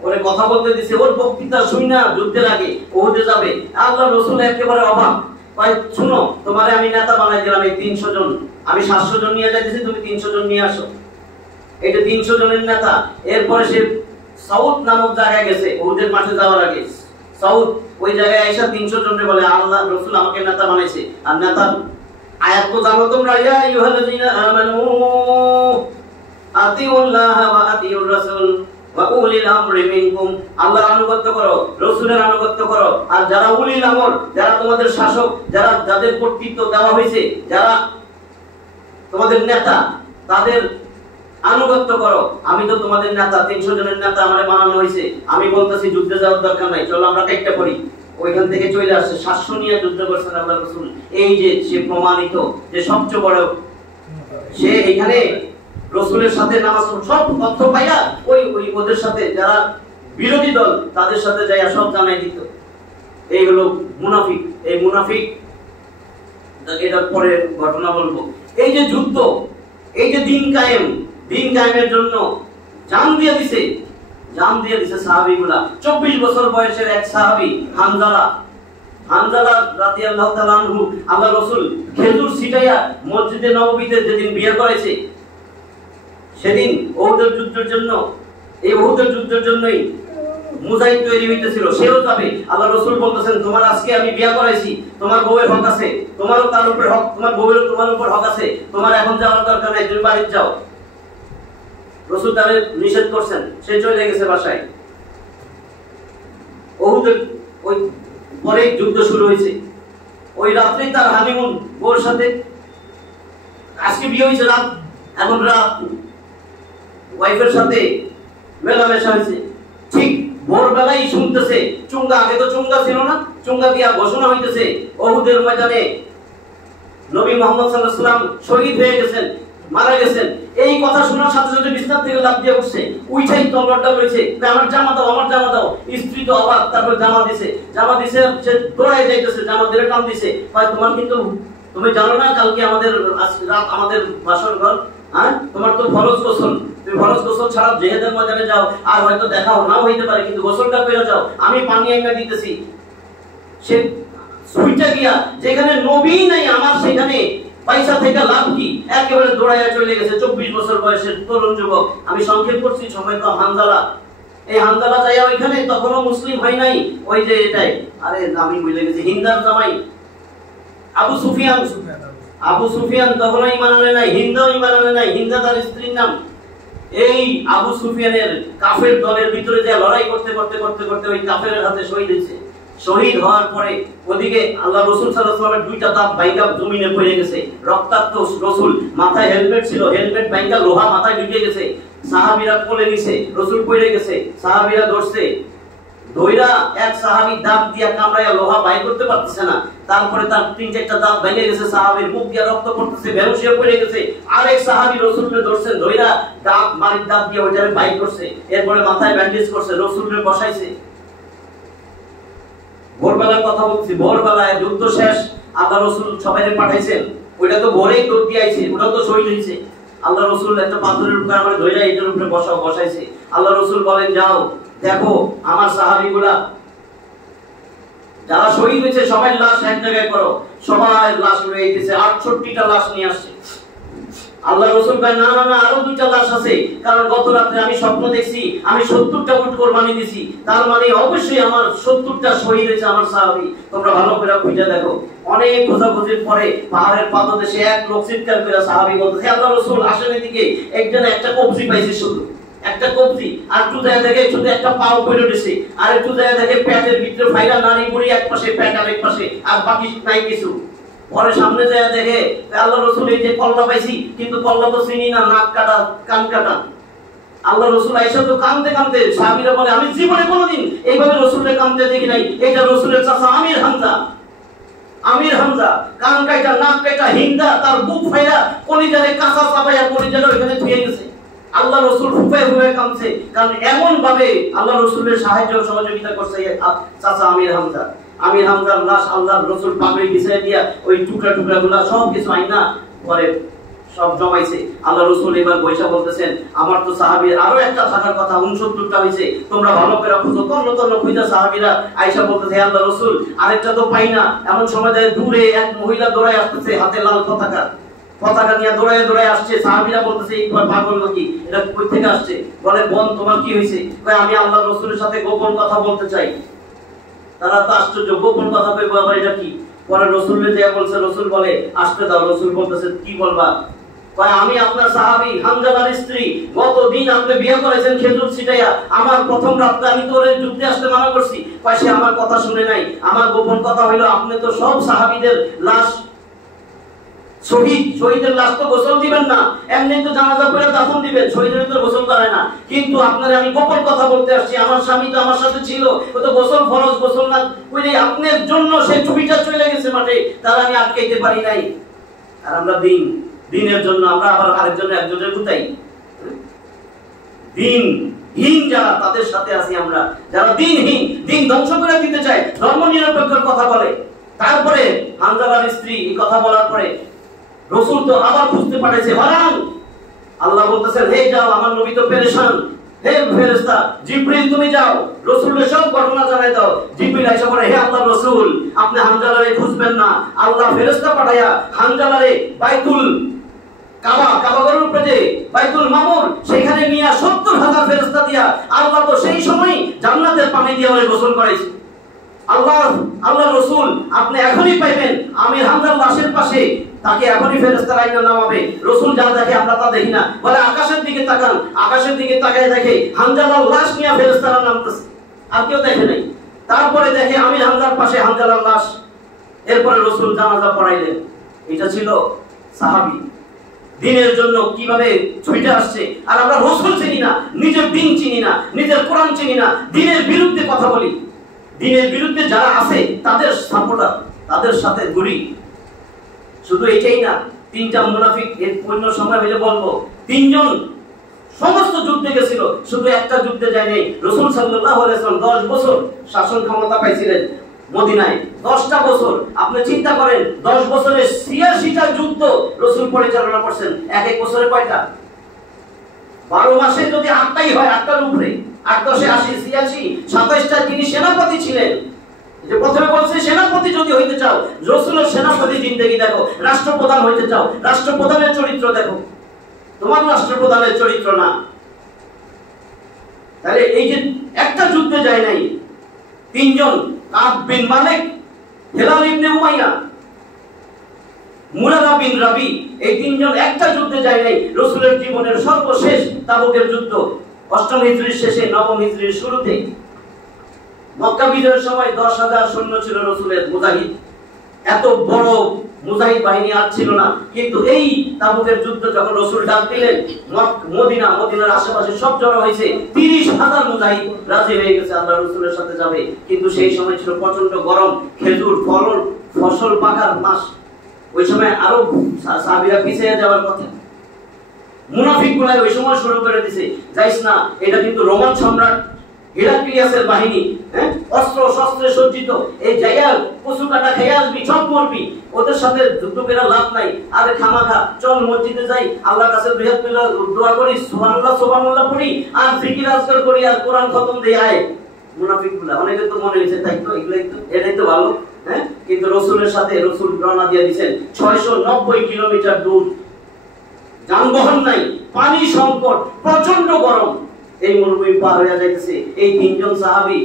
ওরে কথা বলতে দিছে, ওর বক্তৃতা শুই না যুদ্ধের আগে ওহুদে যাবে। আল্লাহ রাসূল একেবারে অবাক, ভাই শুনো তোমারে আমি নেতা বানাই দিলাম, এই 300 জন, আমি 700 জন নিয়ে যাইতেছি, তুমি 300 জন নিয়ে আসো। এটা 300 জনের নেতা। এরপরে সে সাউদ নামক জায়গায় গেছে, ওহুদের মাঠে যাওয়ার আগে সাউদ ওই জায়গায় আয়েশা 300 জনকে বলে, আল্লাহ রাসূল আমাকে নেতা বানাইছে। আর নেতার আয়াত তো জানো তোমরা, ইয়া আইয়ুহাল্লাযীনা আমানু আতিউল্লাহ ওয়া আতিউর রাসূল ওয়া উলিল আমরি মিনকুম। আল্লাহর আনুগত্য করো, রাসূলের আনুগত্য করো, আর যারা উলিল আমর, যারা তোমাদের শাসক, যারা যাদের কর্তৃত্ব দেওয়া হয়েছে, যারা তোমাদের নেতা, তাদের আনুগত্য করো। আমি তো তোমাদের নেতা, 300 জনের নেতা আমারে বানানো হয়েছে, আমি বলতেছি যুদ্ধে যাওয়ার দরকার নাই, চলো আমরা একটা করি। ওইখান থেকে চলে আসছে, 700 নিয়ে যুদ্ধ করছেন আল্লাহ রাসূল। এই যে সে প্রমাণিত যে সবচেয়ে বড়, সে এখানে রাসূলের সাথে নামাজ সব তথ্য পাইয়া ওই ওদের সাথে যারা বিরোধী দল তাদের সাথে যাইয়া সব জানাই দিত। এই হলো মুনাফিক। এই মুনাফিক, এটা পরে ঘটনা বলবো। এই যে যুদ্ধ, এই যে দিন কায়েমের জন্য জান দিয়ে দিছে সাহাবীগুলা। 24 বছর বয়সের এক সাহাবী হানজালা রাদিয়াল্লাহু তাআলা আনহু, আল্লাহ রাসূল খেজুর ছিটাইয়া মসজিদে নববীতে যেদিন বিয়ে করেছে, সেদিন উহুদের যুদ্ধের জন্যই মুজাহিদ তৈরি হইতেছিল, সেও যাবে। আল্লাহ রাসূল বলতেছেন, তোমার আজকে আমি বিয়ে করাইছি, তোমার বউয়ের হক আছে, তোমারও তার উপর হক, তোমার বউয়েরও তোমার উপর হক আছে, তোমার এখন যাওয়ার দরকার নাই, তুমি বাড়ি যাও। রাসূল তারে নিষেধ করছেন, সে চলে গেছে বাসায়। উহুদের ওই পরে যুদ্ধ শুরু হয়েছে। ওই রাত্রেই তার হানিমুন বউর সাথে, আজকে বিয়ে হয়েছে রাত, এখন রাত ওয়াইফের সাথে মেলামেশা হয়েছে। ঠিক ভোরবেলায় শুনতেছে চুঙ্গা, আগে তো চুঙ্গা ছিল না, চুঙ্গা দিয়া ঘোষণা হইতেছে উহুদের ময়দানে নবী মুহাম্মদ সাল্লাল্লাহু আলাইহি ওয়াসাল্লাম শহীদ হয়ে গেছেন, মারা গেছেন। এই কথা শোনার সাথে সাথে বিছানা থেকে লাফ দিয়ে উঠছে, উইঠাই তলোয়ারটা লইছে, আমার জামা দাও। স্ত্রী তো অবাক, তারপর জামা দিছে, সে দৌড়ায় যাইতেছে, জামা দিলে টান দিছে, ভাই তোমার কিন্তু তুমি জানো না কালকে আমাদের রাত আমাদের বাসর ঘর, হ্যাঁ তোমার তো ফরজ গোসল, তুমি ফরজ গোসল ছাড়া জিহাদের ময়দানে যাও, আর হয়তো দেখাও নাও হইতে পারে, কিন্তু গোসলটা করে যাও, আমি পানি এনে দিতেছি। সে সুইটা গিয়া যেখানে নবী নাই আমার, সেখানে পয়সা থেকে লাভ কি, একেবারে দৌড়াইয়া চলে গেছে। 24 বছর বয়সের তরুণ যুবক। আমি সংক্ষেপ করছি, সময় তো হানজালা, এই হানজালা যাইয়া ওইখানে তখনও মুসলিম হয় নাই, ওই যে এটাই, আরে আমি ভুলে গেছি, হিন্দার জামাই আবু সুফিয়ান তখনও ঈমান আনে নাই, হিন্দাও ঈমান আনে নাই, হিন্দা তার স্ত্রীর নাম। এই আবু সুফিয়ানের কাফের দলের ভিতরে যে লড়াই করতে ওই কাফেরের হাতে শহীদ হয়েছে। শহীদ হওয়ার পরে ওদিকে আল্লাহ রাসূল সাল্লাল্লাহু আলাইহি ওয়াসাল্লামের দুইটা দাঁত বাইকা জমিনে পড়ে গেছে, রক্তাক্ত রাসূল, মাথায় হেলমেট ছিল, হেলমেট বাইকা লোহা মাথায় ঢুকে গেছে। সাহাবীরা কোলে নিছে, রাসূল পড়ে গেছে, সাহাবীরা ধরছে, ধইরা এক সাহাবী দাঁত দিয়া কামড়ায়া লোহা বাইর করতে পারতেছে না, তারপরে তার 3-4টা দাঁত ভেঙে গেছে, সাহাবীর মুখ দিয়ে রক্ত পড়তেছে, বেহুশ হয়ে পড়ে গেছে। আরেক সাহাবী রাসূলকে ধরছেন, ধইরা দাঁত দিয়ে ওইটারে বাইর করছে, এরপরে মাথায় ব্যান্ডেজ করছে, রাসূলকে বসাইছে। ভোরবেলার কথা বলছি, ভোরবেলায় যুদ্ধ শেষ, আল্লাহ রাসূল সবাইকে পাঠাইছেন, ওইটা তো ভোরেই দৌড় দিয়ে আইছে, ওটা তো শহীদ হইছে। আল্লাহ রাসূল একটা পাথরের উপরে আমার ধইরা এটার উপরে বসাইছে। আল্লাহ রাসূল বলেন, যাও দেখো আমার সাহাবীগুলা যারা শহীদ হয়েছে সবাই লাশ এক জায়গায় করো। সবাই লাশ রয়ে গেছে, 68টা লাশ নিয়ে আসছে। আল্লাহ রাসূল বলেন, না আরো 2টা লাশ আছে, কারণ গত রাতে আমি স্বপ্ন দেখছি আমি 70টা উট কুরবানি দিছি, তার মানে অবশ্যই আমার 70টা শহীদ হয়েছে আমার সাহাবী, তোমরা ভালো করে খুঁজে দেখো। অনেক খোঁজাখুঁজির পরে পাহাড়ের পাদদেশে এক লোক চিৎকার করে সাহাবী বলতেছে, আল্লাহ রাসূল আসেন এদিকে, একজন একটা কবজি পাইছে, শুধু একটা কবজি, আর একটু যায় দেখে শুধু একটা পাও পড়ে রয়েছে, আর একটু যায় দেখে পেটের ভিতরে ফাইলা নারী বুড়ি এক পাশে, পেট আরেক পাশে, আর বাকি নাই কিছু। পরে সামনে যায় দেখে আল্লাহ রাসূল এই যে কল্লা পাইছি, কিন্তু কল্লা তো চিনি না, নাক কাটা কান কাটা। আল্লাহ রাসূল আয়েশা তো কাঁদতে সাহাবীরা বলে, আমি জীবনে কোনোদিন এইভাবে রাসূলের কাঁদতে দেখি নাই। এটা রাসূলের চাচা আমির হামজা কান কাটা নাক কাটা, হিন্দা তার বুক ফাইরা কলিজারে কাঁচা চাপাইয়া কলিজারে ওখানে ধুয়ে গেছে। আল্লাহ রাসূল ফুফে কাঁদছে, কারণ এমন ভাবে আল্লাহ রাসূলের সাহায্য সহযোগিতা করছে চাচা আমির হামজার লাশ আল্লাহ রাসূল পাগড়ি বিছিয়ে দিয়া ওই টুকরাগুলা সব কিছু আইনা পরে সব জমাইছে। আল্লাহ রাসূল এবার বৈশা বলতেছেন, আমার তো সাহাবীর আরো একটা থাকার কথা, 69টা হইছে, তোমরা ভালো করে খুঁজো। তন্ন খুঁজা সাহাবীরা আয়েশা বলতেছে, আল্লাহ রাসূল আরেকটা তো পাই না। এমন সময় যায় দূরে এক মহিলা দৌড়ায় আসতেছে, হাতে লাল পতাকা নিয়ে দৌড়ায় আসছে। সাহাবীরা বলতেছে, এই পাগল নাকি, এটা কই থেকে আসছে? বলে, বোন তোমার কি হয়েছে? আমি আল্লাহ রাসূলের সাথে গোপন কথা বলতে চাই। তারা তো আশ্চর্য, গোপন কথা কইবো আবার, এটা কি? পরে রাসূলকে যে বলছে, রাসূল বলে, আসতে দাও। রাসূল বলতেছে, কি বলবা? আমি আপনার সাহাবী হামজালার স্ত্রী, গতদিন আপনি বিয়ে করেছেন খেজুর ছিটাইয়া, আমার প্রথম রাতে আমি তোরে যুদ্ধে আসতে মানা করছি, সে আমার কথা শুনে নাই। আমার গোপন কথা হইলো, আপনি তো সব সাহাবীদের লাশ শহীদের লাশ তো গোসল দিবেন না, এমনি তো জানাজা পড়ে দাফন দিবেন, শহীদের তো গোসল করায় না। কিন্তু আপনারা আমি গোপন কথা বলতে আসছি, আমার স্বামী তো আমার সাথে ছিল, ও তো গোসল ফরজ, গোসল না কইলে আপনার জন্য সে ছবিটা চলে গেছে মাঠে, তার আমি আটকাইতে পারি নাই। আর আমরা দিনের জন্য আমরা আবার আরেকজনের একজনের গুতাই। দিনহীন যারা, তাদের সাথে আছি আমরা, যারা দিনহীন, দিন ধ্বংস করে দিতে চায়, ধর্ম নিরপেক্ষের কথা বলে। তারপরে হানজালার স্ত্রী এই কথা বলার পরে রাসূল তো আবার খুঁজতে পাঠাইছে, হারান। আল্লাহ বলতেছেন, হে যাও, আমার নবী তো পেরেশান, হে ফেরেশতা জিবরিল তুমি যাও, রাসূলের সব ঘটনা জানাই দাও। জিবরিল আয়েশা বলে, হে আল্লাহর রাসূল, আপনি হানজালারে খুঁজবেন না, আল্লাহ ফেরেশতা পাঠায়া হানজালারে বাইতুল কাবাগরের উপরে যে বাইতুল মামুর, সেখানে নিয়ে 70,000 ফেরেশতা দিয়া আল্লাহ তো সেই সময় জান্নাতের পানি দিয়ে ওরে গোসল করাইছে। আল্লাহ রাসূল আপনি এখনই পাইবেন আমির হামজার লাশের পাশে, তাকে এখনই ফেরেশতা লাইনে নামাবে। রাসূল যা দেখে আমরা তা দেখি না, বলে আকাশের দিকে তাকান, আকাশের দিকে তাকায় দেখে হামজালার লাশ নিয়ে ফেরেশতারা নামতেছে, আর কেউ দেখে নাই। তারপরে দেখে আমির হামজার পাশে হামজালার লাশ। এরপরে রাসূল জানাজা পড়াইলেন। এটা ছিল সাহাবী, দিনের জন্য কিভাবে ছুটে আসছে। আর আমরা রাসূল চিনি না, নিজের দিন চিনি না, নিজের কোরআন চিনি না, দিনের বিরুদ্ধে কথা বলি। দিনের বিরুদ্ধে যারা আছে তাদের সাপোর্টার, তাদের সাথে ঘুরি। শুধু এটাই না, তিনটা মুনাফিক, এর অন্য সময় হইলে বলবো, তিনজন সমস্ত যুদ্ধে গেছিল, শুধু একটা যুদ্ধে যায়নি। রাসূল সাল্লাল্লাহু আলাইহি ওয়াসাল্লাম 10 বছর শাসন ক্ষমতা পাইছিলেন মদিনায়, 10টা বছর। আপনি চিন্তা করেন, 10 বছরে 86টা যুদ্ধ রাসূল পরিচালনা করছেন। এক বছরে কয়টা? 12 মাসে যদি 8টাই হয়, 8টার উপরে, 8 10 80 86, 27টা তিনি সেনাপতি ছিলেন। যে প্রথমে বলছে, সেনাপতি যদি হইতে চাও, রাসূলের সেনাপতি জিন্দেগি দেখো। রাষ্ট্রপ্রধান হইতে চাও, রাষ্ট্রপ্রধানের চরিত্র দেখো, তোমার রাষ্ট্রপ্রধানের চরিত্র না। তাহলে এই যে একটা যুদ্ধে যায় নাই, তিনজন, কাব বিন মালিক, হেলাল ইবনে উমাইয়া, মুরারা বিন রাবি, এই তিনজন একটা যুদ্ধে যায় নাই। রাসূলের জীবনের সর্বশেষ তাবুকের যুদ্ধ 8ম হিজরির শেষে, 9ম হিজরির শুরুতে। মক্কা বিজয়ের সময় 10,000 সৈন্য ছিল রাসূলের, মুজাহিদ। এত বড় মুজাহিদ বাহিনী আর ছিল না। কিন্তু এই তাবুকের যুদ্ধ যখন রাসূল ডাক দিলেন, মদিনার আশেপাশে সব জড়ো হয়েছে, 30,000 মুজাহিদ রাজি হয়ে গেছে আল্লাহ রাসূলের সাথে যাবে। কিন্তু সেই সময় ছিল প্রচন্ড গরম, খেজুর ফসল পাকার মাস। ওই সময় আরো সাহাবীরা পিছিয়ে যাওয়ার কথা। মুনাফিকগুলো ওই সময় শুরু করে দিয়েছে, যাইস না, এটা কিন্তু রোমান সম্রাট হেরাক্লিয়াসের বাহিনী, অস্ত্র শস্ত্রে সজ্জিত, এই জায়গা পশু কাটা খেয়ে আসবি, সব মরবি, ওদের সাথে যুদ্ধ করে লাভ নাই। আরে খামাখা চল মসজিদে যাই, আল্লাহর কাছে দোয়া করি, সুবহানাল্লাহ সুবহানাল্লাহ পড়ি, আর জিকির আজকার করি, আর কোরআন খতম দেই আয়। মুনাফিকগুলা অনেকে তো মনে হয়েছে তাই তো, এটাই তো ভালো। কিন্তু রাসূলের সাথে রাসূল রওনা দিয়ে দিয়েছেন 690 কিলোমিটার দূর, যানবাহন নাই, পানি সংকট, প্রচন্ড গরম, এই মরুভূমি পার হয়ে যাইতেছে। এই তিনজন সাহাবী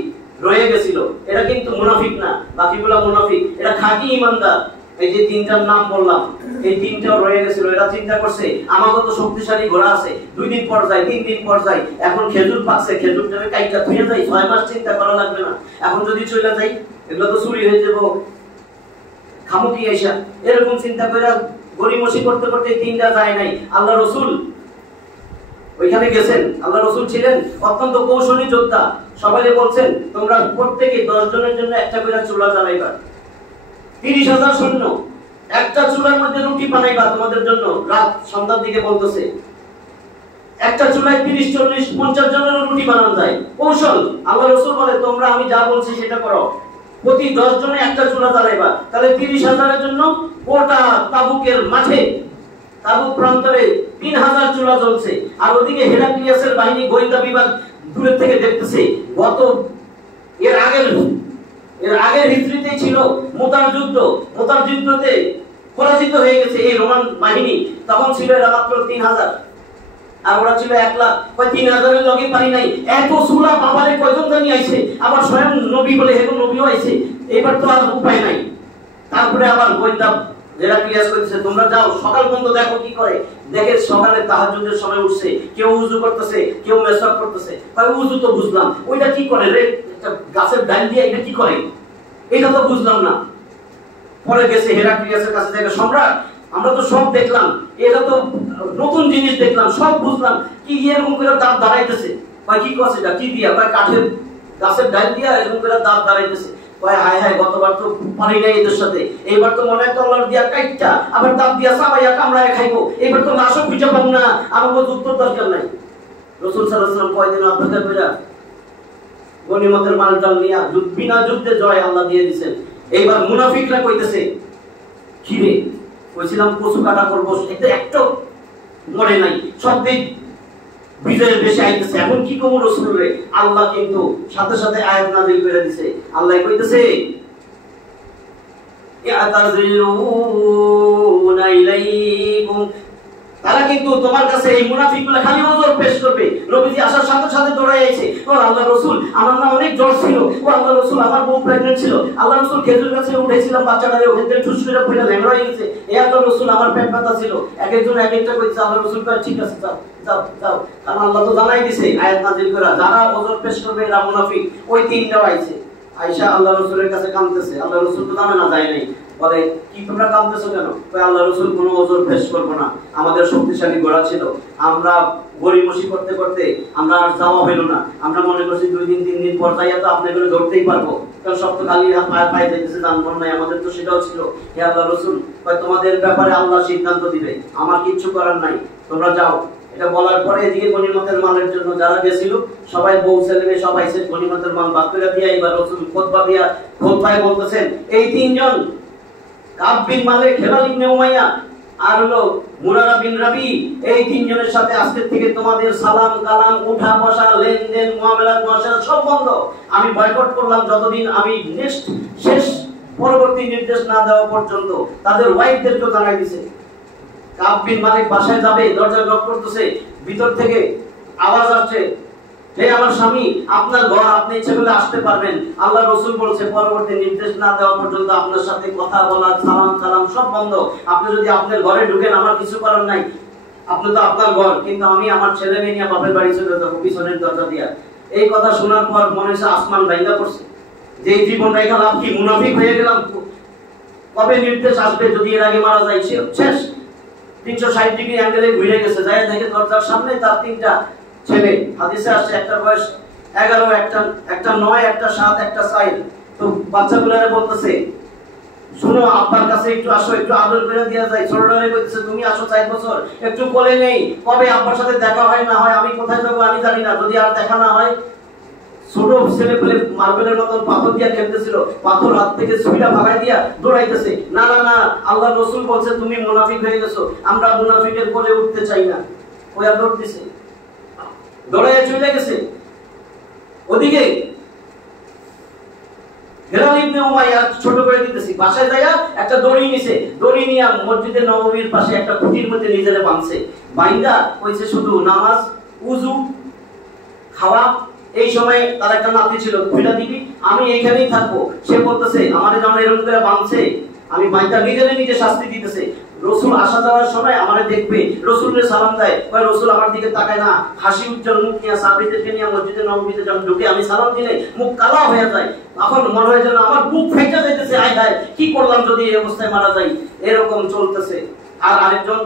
রয়ে গেছিল। এরা কিন্তু মুনাফিক না, বাকিগুলা মুনাফিক, এরা খাঁটি ঈমানদার। এই যে তিনটার নাম বললাম, এই তিনটাও রয়ে গেছিল। এরা চিন্তা করছে, আমাকে তো শক্তিশালী ঘোড়া আছে, 2 দিন পর যাই, 3 দিন পর যাই, এখন খেজুর পাকছে, খেজুর যাবে কাইটা ধুয়ে যাই, 6 মাস চিন্তা করা লাগবে না, এখন যদি চলে যাই এগুলো তো চুরি হয়ে যাবো, খামুকি আইসা, এরকম চিন্তা করে গরিমসি করতে করতে তিনটা যায় নাই। আল্লাহ রাসূল ওইখানে গেছেন, আল্লাহ রাসূল ছিলেন অত্যন্ত কৌশলী যোদ্ধা। সবাই বলছেন, তোমরা প্রত্যেকে 10 জনের জন্য একটা করে চুলা জ্বালাইবা, 30,000 সৈন্য, একটা চুলার মধ্যে রুটি বানাইবা তোমাদের জন্য। রাত সন্ধ্যার দিকে বলতেছে, একটা চুলায় 30 40 50 জনের রুটি বানানো যায়, কৌশল। আল্লাহ রাসূল বলে, তোমরা আমি যা বলছি সেটা করো, প্রতি 10 জনে একটা চুলা জ্বালাইবা। তাহলে 30,000 জন্য গোটা তাবুকের মাঠে, তাবুক প্রান্তরে 3,000 চুলা জ্বলছে। আর ওদিকে হেরাক্লিয়াসের বাহিনী, গোয়েন্দা বিভাগ দূরের থেকে দেখতেছে। এর আগের হিজরিতেই ছিল মুতার যুদ্ধ, মুতার যুদ্ধতে পরাজিত হয়ে গেছে এই রোমান বাহিনী। তখন ছিল এরা মাত্র 3,000, আর ওরা ছিল 1 লাখ। 3,000-এর লগে পারি নাই, এত চুলা বাবারে কয়জন জানি আইছে, আবার স্বয়ং নবী বলে এখন নবীও আইছে, এবার তো আর উপায় নাই। তারপরে আবার গোয়েন্দা হেরাক্লিয়াস কইতেছে, তোমরা যাও সকাল পর্যন্ত দেখো কি করে। দেখে সকালে তাহাজ্জুদের সময় উঠছে, কেউ উযু করতেছে, কেউ মেসওয়াক করতেছে। কয় উযু তো বুঝলাম, ওইটা কি করে রে, একটা গাছের ডাল দিয়ে এটা কি করে, এটা তো বুঝলাম না। পরে গেছে হেরাক্লিয়াসের কাছে, দেখে সম্রাট আমরা তো সব দেখলাম, এটা তো নতুন জিনিস দেখলাম, সব বুঝলাম, কি এরকম করে দাঁত দাঁড়াইতেছে, কয় কি করছে এটা, কি দিয়া, কয় কাঠের গাছের ডাল দিয়া এরকম করে দাঁত দাঁড়াইতেছে, কয় হায় হায় গতবার তো পারি নাই এদের সাথে, এইবার তো মনে হয় তলোয়ার দিয়া কাইটটা আবার দাঁত দিয়া চাবাইয়া কামড়ায় খাইবো, এইবার তো লাশও খুঁজে পাবো না, আমার কোনো উত্তর দরকার নাই। রাসূল সাল্লাল্লাহু আলাইহি ওয়াসাল্লাম কয়দিন অপেক্ষা কইরা গনিমতের মালটাল নিয়া বিনা যুদ্ধে জয় আল্লাহ দিয়ে দিয়েছেন। এইবার মুনাফিকরা কইতেছে কি রে, কইছিলাম কচু কাটা করবো, এটা একটা মরে নাই, সব দিক বিজয়ের বেশি আইতেছে, এখন কি কম রাসূল রে। আল্লাহ কিন্তু সাথে সাথে আয়াত নাযিল করে দিয়েছে। আল্লাহ কইতেছে ইয়াতাযিলুনা ইলাইকুম, তারা কিন্তু তোমার কাছে এই মুনাফিকগুলো খালি ওজর পেশ করবে। নবীজি আসার সাথে সাথে দৌড়ায় আইছে, ও আল্লাহ রাসূল আমার না অনেক জ্বর ছিল, ও আল্লাহ রাসূল আমার বউ প্রেগন্যান্ট ছিল, আল্লাহ রাসূল খেজুর গাছে উঠেছিলাম, বাচ্চাটারে ওখান থেকে ঠুস করে পড়ে ল্যাংড়া হয়ে গেছে, এ আল্লাহ রাসূল আমার পেট ব্যথা ছিল। এক একজন এক একটা কইছে, আল্লাহ রাসূল কয় ঠিক আছে যাও যাও যাও, কারণ আল্লাহ তো জানাই দিয়েছে আয়াত নাযিল করা, যারা ওজর পেশ করবে এরা মুনাফিক। ওই তিনটাও আইছে, আয়েশা আল্লাহ রাসূলের কাছে কাঁদতেছে, আল্লাহ রাসূল তো জানে না, যায় নাই, বলে কি তোমরা কাঁদতেছো কেন? কই আল্লাহ রাসূল কোনো ওজর পেশ করব না, আমাদের শক্তিশালী ঘোড়া ছিল, আমরা গরিমসি করতে করতে আমরা আর যাওয়া হলো না, আমরা মনে করছি 2 দিন 3 দিন পর যাইয়া তো আপনাদের ধরতেই পারবো, কারণ সব তো খালি পায়ে যাইতেছে, জানবো না, আমাদের তো সেটাও ছিল। হে আল্লাহ রাসূল, কই তোমাদের ব্যাপারে আল্লাহ সিদ্ধান্ত দিবে, আমার কিচ্ছু করার নাই, তোমরা যাও। এটা বলার পরে এদিকে গনিমতের মালের জন্য যারা গেছিল সবাই বউ ছেলে মেয়ে সবাই সে গনিমতের মাল ভাগ করে দিয়ে, এবার রাসূল খুতবায় বলতেছেন এই তিনজন কাব বিন মালিক, হিলাল ইবনে উমাইয়া আর হলো মুরারা বিন রাবি, এই তিনজনের সাথে আজকে থেকে তোমাদের সালাম কালাম উঠা বসা লেনদেন মুআমালাত মুআশারা সব বন্ধ। আমি বয়কট করলাম যতদিন আমি শেষ পরবর্তী নির্দেশ না দেওয়া পর্যন্ত। তাদের ওয়াইফদেরকে জানাই দিয়েছে। কাব বিন মালিক বাসায় যাবে, দরজা নক করতেছে, ভিতর থেকে আওয়াজ আসছে, হে আমার স্বামী, আপনার ঘর, আপনি ইচ্ছে করলে আসতে পারবেন, আল্লাহ রাসূল বলেছে পরবর্তী নির্দেশ না দেওয়া পর্যন্ত আপনার সাথে কথা বলা সালাম কালাম সব বন্ধ। আপনি যদি আপনার ঘরে ঢুকেন আমার কিছু করার নাই, আপনি তো আপনার ঘর, কিন্তু আমি আমার ছেলে মেয়ে নিয়ে বাপের বাড়ি চলে যাব পিছনের দরজা দিয়া। এই কথা শোনার পর মনে হচ্ছে আসমান ভাঙা পড়ছে, যে জীবন রেখা লাভ কি, মুনাফিক হয়ে গেলাম, কবে নির্দেশ আসবে, যদি এর আগে মারা যায় শেষ। 360 ডিগ্রি অ্যাঙ্গেলে ঘুরে গেছে, যায় দেখে দরজার সামনে তার 3টা ছেলে, হাদিসে আসছে একটা বয়স 11, একটা 9, একটা 7, একটা 4। তো বাচ্চাগুলোরে বলতেছে শুনো আব্বার কাছে একটু আসো, একটু আদর করে দেয়া যায়। ছোটটারে বলতেছে তুমি আসো 4 বছর, একটু কোলে নেই, কবে আব্বার সাথে দেখা হয় না হয়, আমি কোথায় যাবো আমি জানি না, যদি আর দেখা না হয়। ছোট ছেলে পেলে মার্বেলের মতন পাথর দিয়া খেলতেছিল, পাথর হাত থেকে ছুঁড়া ভাগাই দিয়া দৌড়াইতেছে, না না না, আল্লাহ রাসূল বলছে তুমি মুনাফিক হয়ে গেছো, আমরা মুনাফিকের কোলে উঠতে চাই না। ওই দৌড় দিছে, দৌড়াইয়া চলে গেছে। ওদিকে হিলাল ইবনে উমাইয়া ছোট করে দিতেছি, বাসায় যায়া একটা দড়ি নিছে, দড়ি নিয়া মসজিদে নববীর পাশে একটা খুঁটির মধ্যে নিজেরে বাঁধছে, বাইন্দা কইছে শুধু নামাজ ওযু খাওয়া। এই সময় তার একটা নাতি ছিল, কইলা দিবি আমি এইখানেই থাকবো। সে বলতেছে আমারে যখন এরকম করে বাঁধছে, আমি বাইন্দা নিজে শাস্তি দিতেছে। রাসূল আসা যাওয়ার সময় আমারে দেখবে, রাসূলের সালাম দেয়, কয় রাসূল আমার দিকে তাকায় না, হাসি উজ্জ্বল মুখ নিয়ে সাহাবীদেরকে নিয়ে মসজিদে নববীতে যখন ঢুকে আমি সালাম দিলে মুখ কালো হয়ে যায়, তখন মনে হয় যেন আমার বুক ফেটে যাইতেছে, আয় হায় কি করলাম যদি এই অবস্থায় মারা যাই, এরকম চলতেছে। আর আরেকজন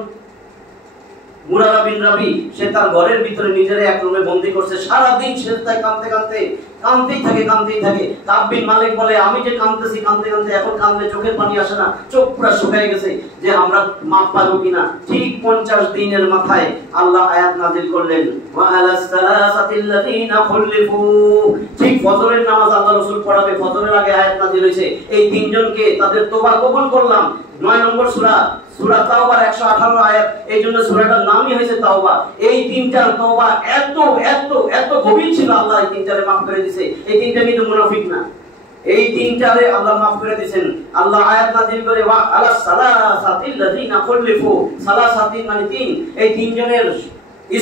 মুরারা বিন রাবি, সে তার ঘরের ভিতরে নিজের এক রুমে বন্দী করছে, সারা দিন সে তাই কাঁদতেই থাকে। কাব বিন মালিক বলে আমি যে কাঁদতেছি কাঁদতে এখন কাঁদলে চোখের পানি আসে না, চোখ পুরো শুকিয়ে গেছে, যে আমরা মাপ পাবো কিনা। ঠিক 50 দিনের মাথায় আল্লাহ আয়াত নাযিল করলেন, ওয়া আলাস সালাসাতিল্লাযিনা খুলিফু। ঠিক ফজরের নামাজ আল্লাহ রাসূল পড়াবে, ফজরের আগে আয়াত নাযিল হইছে, এই তিনজনকে তাদের তওবা কবুল করলাম। 9 নম্বর সূরা তাওবার 118 আয়াত, এইজন্য সূরাটার নামই হয়েছে তাওবা। এই তিনটার তওবা এত গভীর ছিল, আল্লাহ এই তিনটারে maaf করে দিয়েছে। এই তিনটা কিন্তু মুনাফিক না, এই তিনটারে আল্লাহ maaf করে দিবেন। আল্লাহ আয়াত নাযিল করে ওয়া আলাস সালাসাতিল্লাযিনা খুলিফু, সালাসাতিন মানে 3, এই তিনজনের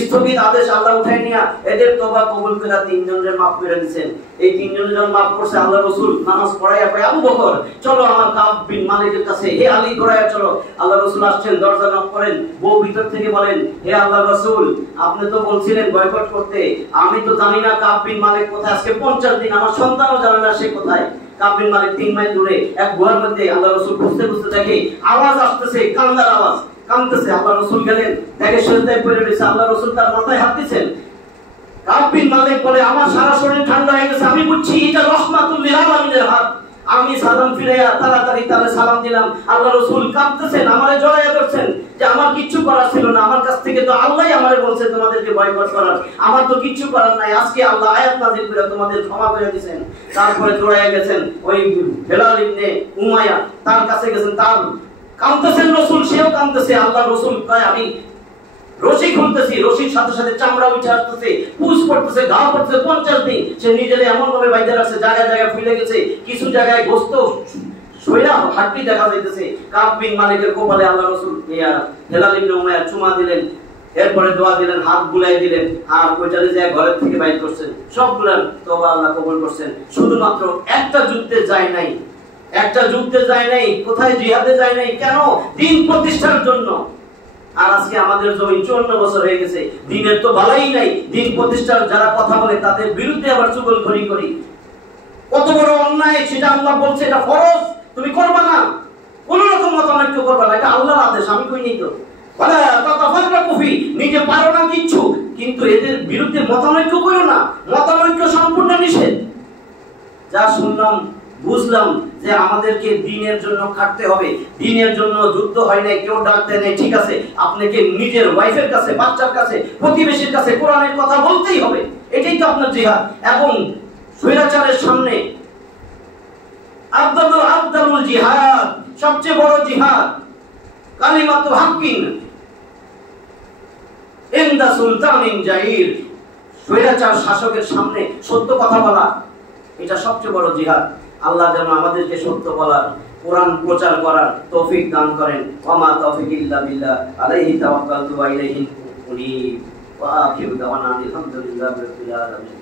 স্থগিত আদেশ আল্লাহ উঠাই নিয়া এদের তওবা কবুল করে তিনজনের maaf করে দিবেন। এই তিনজনের যখন maaf করছে আল্লাহ রাসূল নামাজ পড়াইয়া কয় আবু বকর চলো আমার কাব বিন মালিকের কাছে, হে আলী দৌড়াইয়া চলো। আল্লাহ রাসূল আসছেন, দরজা নক করেন, বউ ভিতর থেকে বলেন, হে আল্লাহ রাসূল আপনি তো বলছিলেন বয়কট করতে, আমি তো জানি না কাব বিন মালিক কোথায়, আজকে 50 দিন আমার সন্তানও জানে না সে কোথায়। কাব বিন মালিক 3 মাইল দূরে এক গুহার মধ্যে আল্লাহ রাসূল খুঁজতে খুঁজতে দেখে আওয়াজ আসতেছে, কান্নার আওয়াজ, কাঁদতেছে। আল্লাহ রাসূল গেলেন, দেখে সিজদায় পড়ে রয়েছে, আল্লাহ রাসূল তার মাথায় হাত দিয়েছেন। কাব বিন মালিক বলে, আমার সারা শরীর ঠান্ডা হয়ে গেছে, আমি বুঝছি এটা রাহমাতুল লিল আলামিনের হাত। আমি সালাম ফিরাইয়া তাড়াতাড়ি তারে সালাম দিলাম। আল্লাহ রাসূল কাঁদতেছেন, আমারে জড়াইয়া ধরছেন যে আমার কিচ্ছু করার ছিল না, আমার কাছ থেকে তো আল্লাহই আমারে বলছে তোমাদেরকে বয়কট করার, আমার তো কিচ্ছু করার নাই, আজকে আল্লাহ আয়াত নাযিল করে তোমাদের ক্ষমা করে দিয়েছেন। তারপরে দৌড়াইয়া গেছেন ওই বেলাল ইবনে উমাইয়া, তার কাছে গেছেন, তার কাঁদতেছেন রাসূল, সেও কাঁদতেছে। আল্লাহ রাসূল কয়, আমি রশি খুলতেছি, রশির সাথে সাথে চামড়া উঠে আসতেছে, পুষ পড়তেছে, ঘা পড়তেছে। 50 দিন সে নিজেরে এমন ভাবে বাইন্ধে রাখছে, জায়গায় জায়গায় ফুলে গেছে, কিছু জায়গায় গোশত সইরা হাড্ডি দেখা যাইতেছে। কাব বিন মালিকের কপালে আল্লাহ রাসূল বেলাল ইবনে উমাইয়া চুমা দিলেন, এরপরে দোয়া দিলেন, হাত বুলাই দিলেন, আর ওইটারে যে ঘরের থেকে বাইর করছেন, সবগুলা তওবা আল্লাহ কবুল করছেন। শুধুমাত্র একটা যুদ্ধে যায় নাই, একটা যুদ্ধে যায় নাই, কোথায় জিহাদে যায় নাই, কেন? দিন প্রতিষ্ঠার জন্য। আর আজকে আমাদের জমি 54 বছর হয়ে গেছে, দিনের তো ভালোই নাই, দিন প্রতিষ্ঠার যারা কথা বলে তাদের বিরুদ্ধে আবার চুগলখড়ি করি। কত বড় অন্যায় সেটা আল্লাহ বলছে, এটা ফরজ, তুমি করবা না, কোন রকম মতানৈক্য করবা না, এটা আল্লাহর আদেশ, আমি কই নাই তো। বলে তাতাফাররাকু ফি, নিজে পারো না কিচ্ছু, কিন্তু এদের বিরুদ্ধে মতানৈক্য করো না, মতানৈক্য সম্পূর্ণ নিষেধ। যা শুনলাম বুঝলাম যে আমাদেরকে দ্বীনের জন্য খাটতে হবে, দ্বীনের জন্য যুদ্ধ হয় নাই, কেউ ডাক দেয় নাই, ঠিক আছে, আপনাকে নিজের ওয়াইফের কাছে, বাচ্চার কাছে, প্রতিবেশীর কাছে কোরআনের কথা বলতেই হবে, এটাই তো আপনার জিহাদ। এবং স্বৈরাচারের সামনে আফদালুল জিহাদ, সবচেয়ে বড় জিহাদ, কালিমাতু হাক্কিন ইনদা সুলতানিন জাহির, স্বৈরাচার শাসকের সামনে সত্য কথা বলা, এটা সবচেয়ে বড় জিহাদ। আল্লাহ যেন আমাদেরকে সত্য বলার, কোরআন প্রচার করার তৌফিক দান করেন। ওয়া মা তাওফিক ইল্লা বিল্লাহ, আলাইহি তাওয়াক্কালতু ওয়া ইলাইহি উনীব। ওয়া আখিরু দাওয়ানা আলহামদুলিল্লাহি রাব্বিল আলামিন।